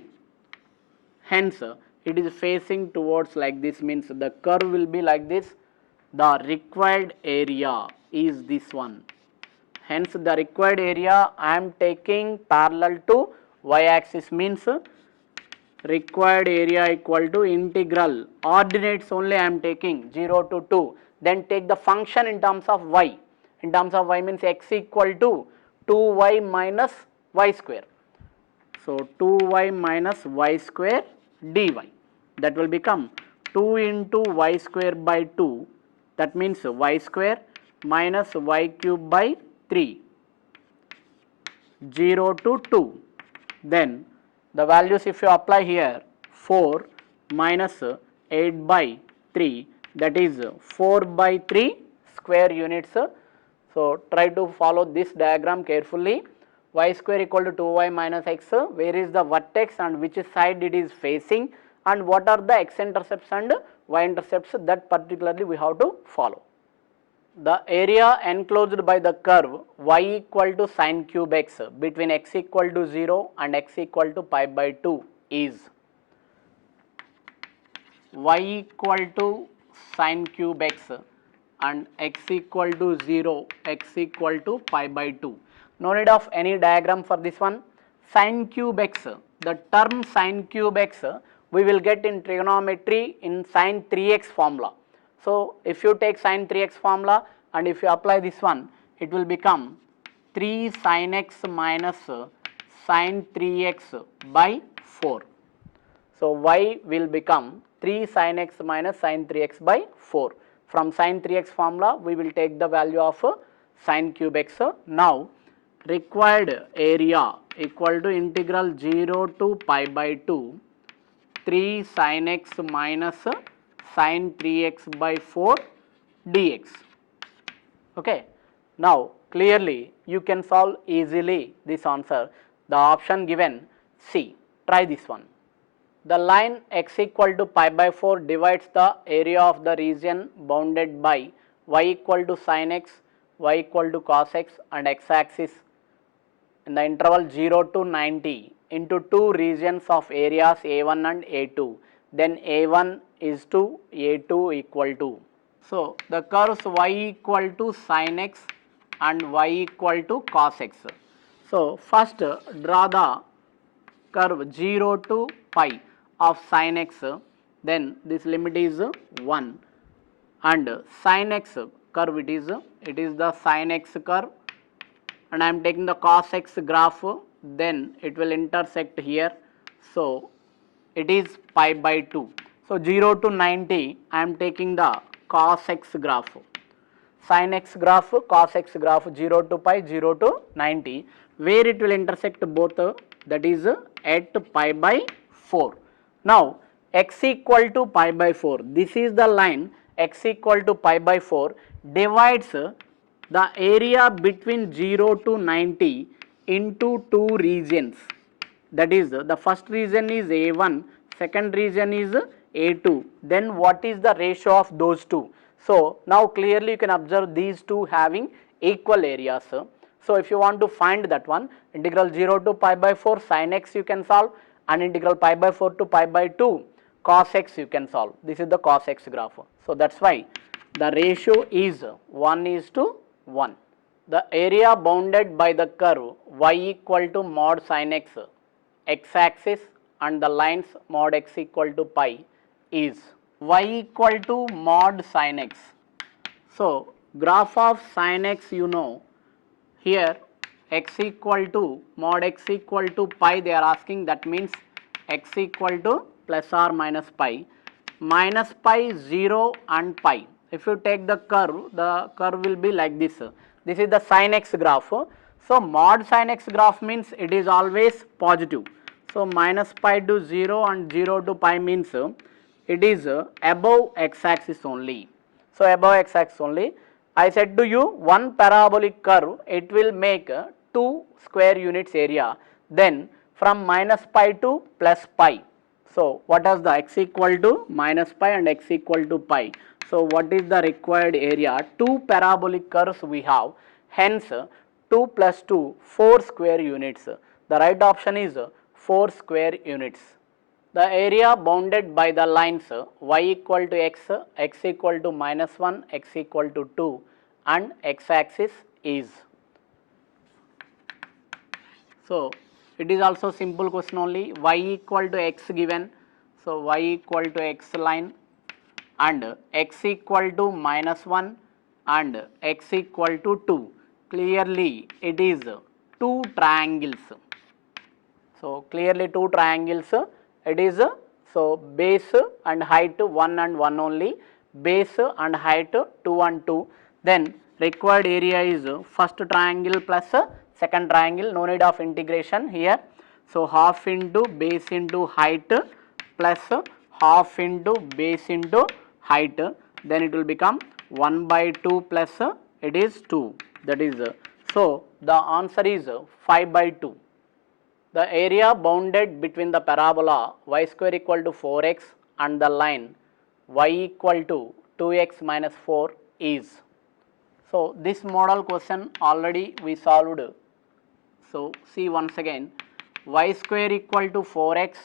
Hence it is facing towards like this, means the curve will be like this. The required area is this one. Hence the required area I am taking parallel to y axis, means required area equal to integral, ordinates only I am taking 0 to 2, then take the function in terms of y. In terms of y means x equal to 2y minus y square. So 2y minus y square dy, that will become 2 into y square by 2, that means y square minus y cube by 3, 0 to 2. Then the values if you apply here, 4 minus 8 by 3, that is 4 by 3 square units. So try to follow this diagram carefully. Y square equal to 2y minus x, where is the vertex and which side it is facing, and what are the x intercepts and y intercepts, that particularly we have to follow. The area enclosed by the curve y equal to sine cube x between x equal to 0 and x equal to pi by 2 is y equal to sine cube x and x equal to 0, x equal to pi by 2. No need of any diagram for this one. Sine cube x, the term sine cube x we will get in trigonometry in sine 3x formula. So if you take sine 3x formula and if you apply this one, it will become 3 sin x minus sine 3x by 4. So y will become 3 sin x minus sine 3x by 4. From sine 3x formula we will take the value of sine cube x. Now required area equal to integral 0 to pi by 2 3 sin x minus sine 3x by 4 dx. Okay. Now clearly you can solve easily this answer. The option given C. Try this one. The line x equal to pi by 4 divides the area of the region bounded by y equal to sin x, y equal to cos x and x axis in the interval 0 to 90 into two regions of areas A1 and A2. Then A1 is to A2 equal to. So the curves y equal to sin x and y equal to cos x. So first draw the curve 0 to pi of sin x, then this limit is 1, and sin x curve it is the sin x curve, and I am taking the cos x graph, then it will intersect here. So it is pi by 2. So 0 to 90 I am taking the cos x graph, sin x graph, cos x graph, 0 to pi, 0 to 90, where it will intersect both, that is at pi by 4. Now x equal to pi by 4, this is the line x equal to pi by 4 divides the area between 0 to 90 into two regions. That is, the first region is A1, second region is A2. Then what is the ratio of those two? So now clearly you can observe these two having equal areas. So if you want to find that one, integral 0 to pi by 4 sin x you can solve, and integral pi by 4 to pi by 2 cos x you can solve. This is the cos x graph. So that's why the ratio is 1 is to 1. The area bounded by the curve y equal to mod sin x, x axis, and the lines mod x equal to pi is y equal to mod sin x. So graph of sin x, you know, here x equal to mod x equal to pi they are asking, that means x equal to plus or minus pi, 0 and pi. If you take the curve will be like this. This is the sin x graph. So mod sin x graph means it is always positive. So minus pi to 0 and 0 to pi means it is above x axis only. So above x axis only. I said to you, one parabolic curve, it will make 2 square units area, then from minus pi to plus pi. So what is the x equal to minus pi and x equal to pi? So what is the required area? Two parabolic curves we have, hence 2 plus 2, 4 square units. The right option is 4 square units. The area bounded by the lines y equal to x, x equal to minus 1, x equal to 2 and x axis is. So it is also simple question only, y equal to x given. So y equal to x line and x equal to minus 1 and x equal to 2. Clearly it is two triangles. So clearly two triangles, it is so base and height 1 and 1 only, base and height 2 and 2. Then required area is first triangle plus second triangle, no need of integration here. So half into base into height plus half into base into height, then it will become 1 by 2 plus it is 2, that is so the answer is 5 by 2. The area bounded between the parabola y square equal to 4x and the line y equal to 2x minus 4 is. So this model question already we solved. So see once again, y square equal to 4x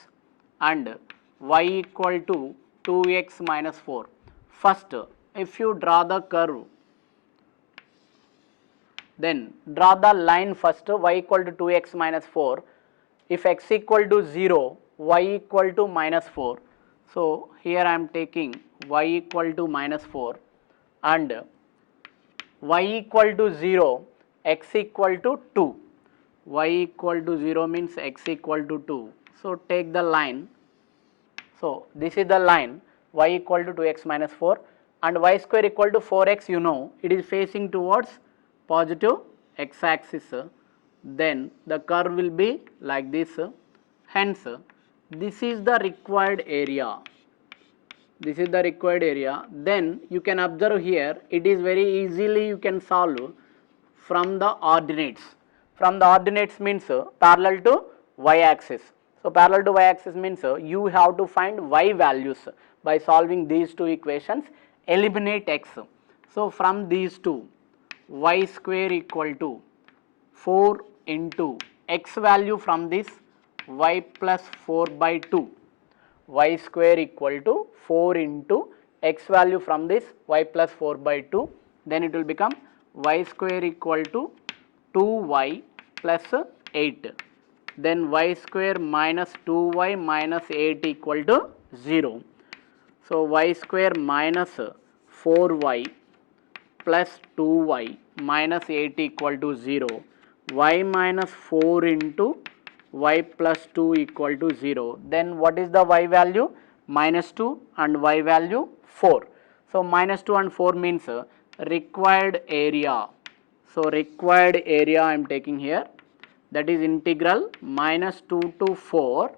and y equal to 2x minus 4. First, if you draw the curve, then draw the line first, y equal to 2x minus 4. If x equal to 0, y equal to minus 4. So here I am taking y equal to minus 4 and y equal to 0, x equal to 2. Y equal to 0 means x equal to 2. So take the line. So this is the line y equal to 2x minus 4 and y square equal to 4x, you know, it is facing towards positive x axis. Then the curve will be like this. Hence this is the required area. This is the required area. Then you can observe here, it is very easily you can solve from the ordinates. From the ordinates means parallel to y axis. So parallel to y axis means you have to find y values by solving these two equations. Eliminate x. So from these two, y square equal to 4 into x value from this y plus 4 by 2, y square equal to 4 into x value from this y plus 4 by 2, then it will become y square equal to 2y plus 8, then y square minus 2y minus 8 equal to 0. So y square minus 4y plus 2y minus 8 equal to 0, y minus 4 into y plus 2 equal to 0. Then what is the y value? Minus 2 and y value 4. So minus 2 and 4 means required area. So required area I am taking here, that is integral minus 2 to 4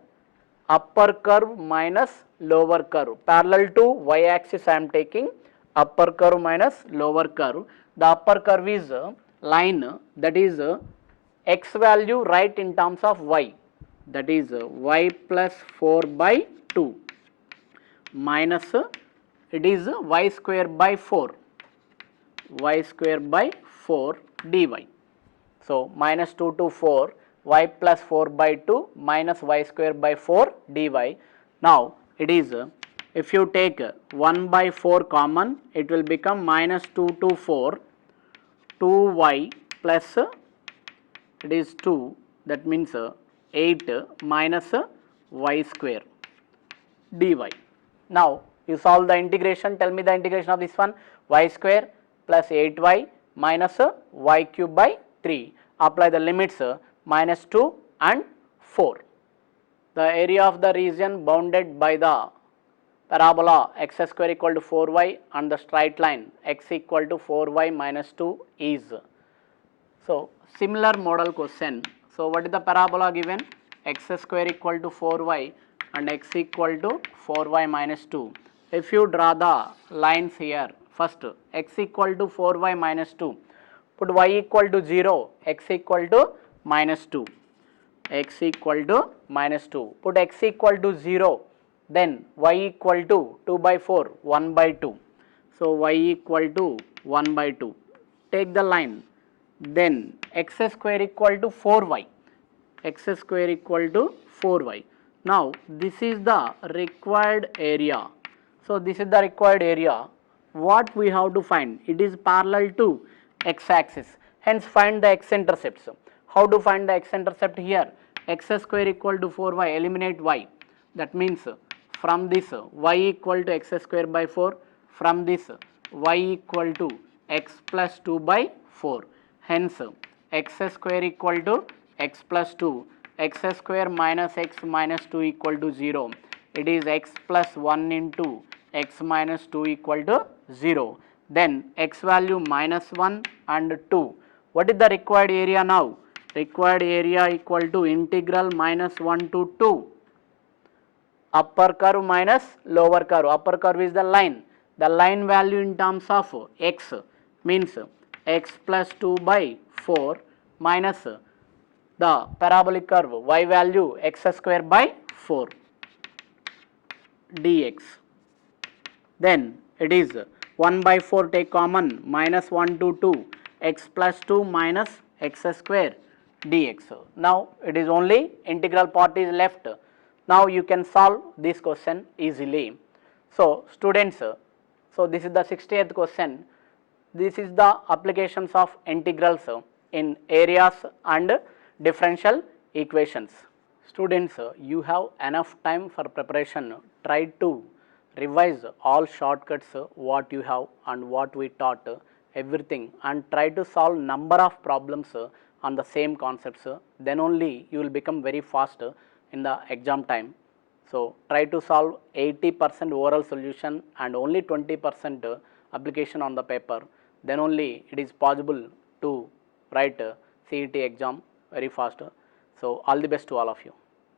upper curve minus lower curve. Parallel to y axis I am taking upper curve minus lower curve. The upper curve is line that is x value right in terms of y, that is y plus 4 by 2 minus it is y square by 4, y square by 4 dy. So minus 2 to 4 y plus 4 by 2 minus y square by 4 dy. Now it is if you take 1 by 4 common, it will become minus 2 to 4 2y plus it is 2, that means 8 minus y square dy. Now you solve the integration, tell me the integration of this one, y square plus 8y minus y cube by 3, apply the limits minus 2 and 4. The area of the region bounded by the parabola x square equal to 4y and the straight line x equal to 4y minus 2 is. So similar model question. So what is the parabola given? X square equal to 4y and x equal to 4y minus 2. If you draw the lines here, first x equal to 4y minus 2, put y equal to 0, x equal to minus 2, x equal to minus 2, put x equal to 0, then y equal to 2 by 4, 1 by 2. So y equal to 1 by 2, take the line, then x square equal to 4y, x square equal to 4y. Now this is the required area. So this is the required area. What we have to find? It is parallel to x axis, hence find the x intercepts. How to find the x intercept here? X square equal to 4y, eliminate y, that means from this y equal to x square by 4, from this y equal to x plus 2 by 4, hence x square equal to x plus 2, x square minus x minus 2 equal to 0, it is x plus 1 into x minus 2 equal to 0, then x value minus 1 and 2. What is the required area now? Required area equal to integral minus 1 to 2, upper curve minus lower curve. Upper curve is the line value in terms of x means x plus 2 by 4 minus the parabolic curve y value x square by 4 dx. Then it is 1 by 4 take common, minus 1 to 2, x plus 2 minus x square dx. Now it is only integral part is left. Now you can solve this question easily. So students, so this is the 60th question. This is the applications of integrals in areas and differential equations. Students, you have enough time for preparation. Try to revise all shortcuts what you have and what we taught, everything, and try to solve number of problems on the same concepts. Then only you will become very fast in the exam time. So try to solve 80% oral solution and only 20% application on the paper. Then only it is possible to write CET exam very fast. So all the best to all of you.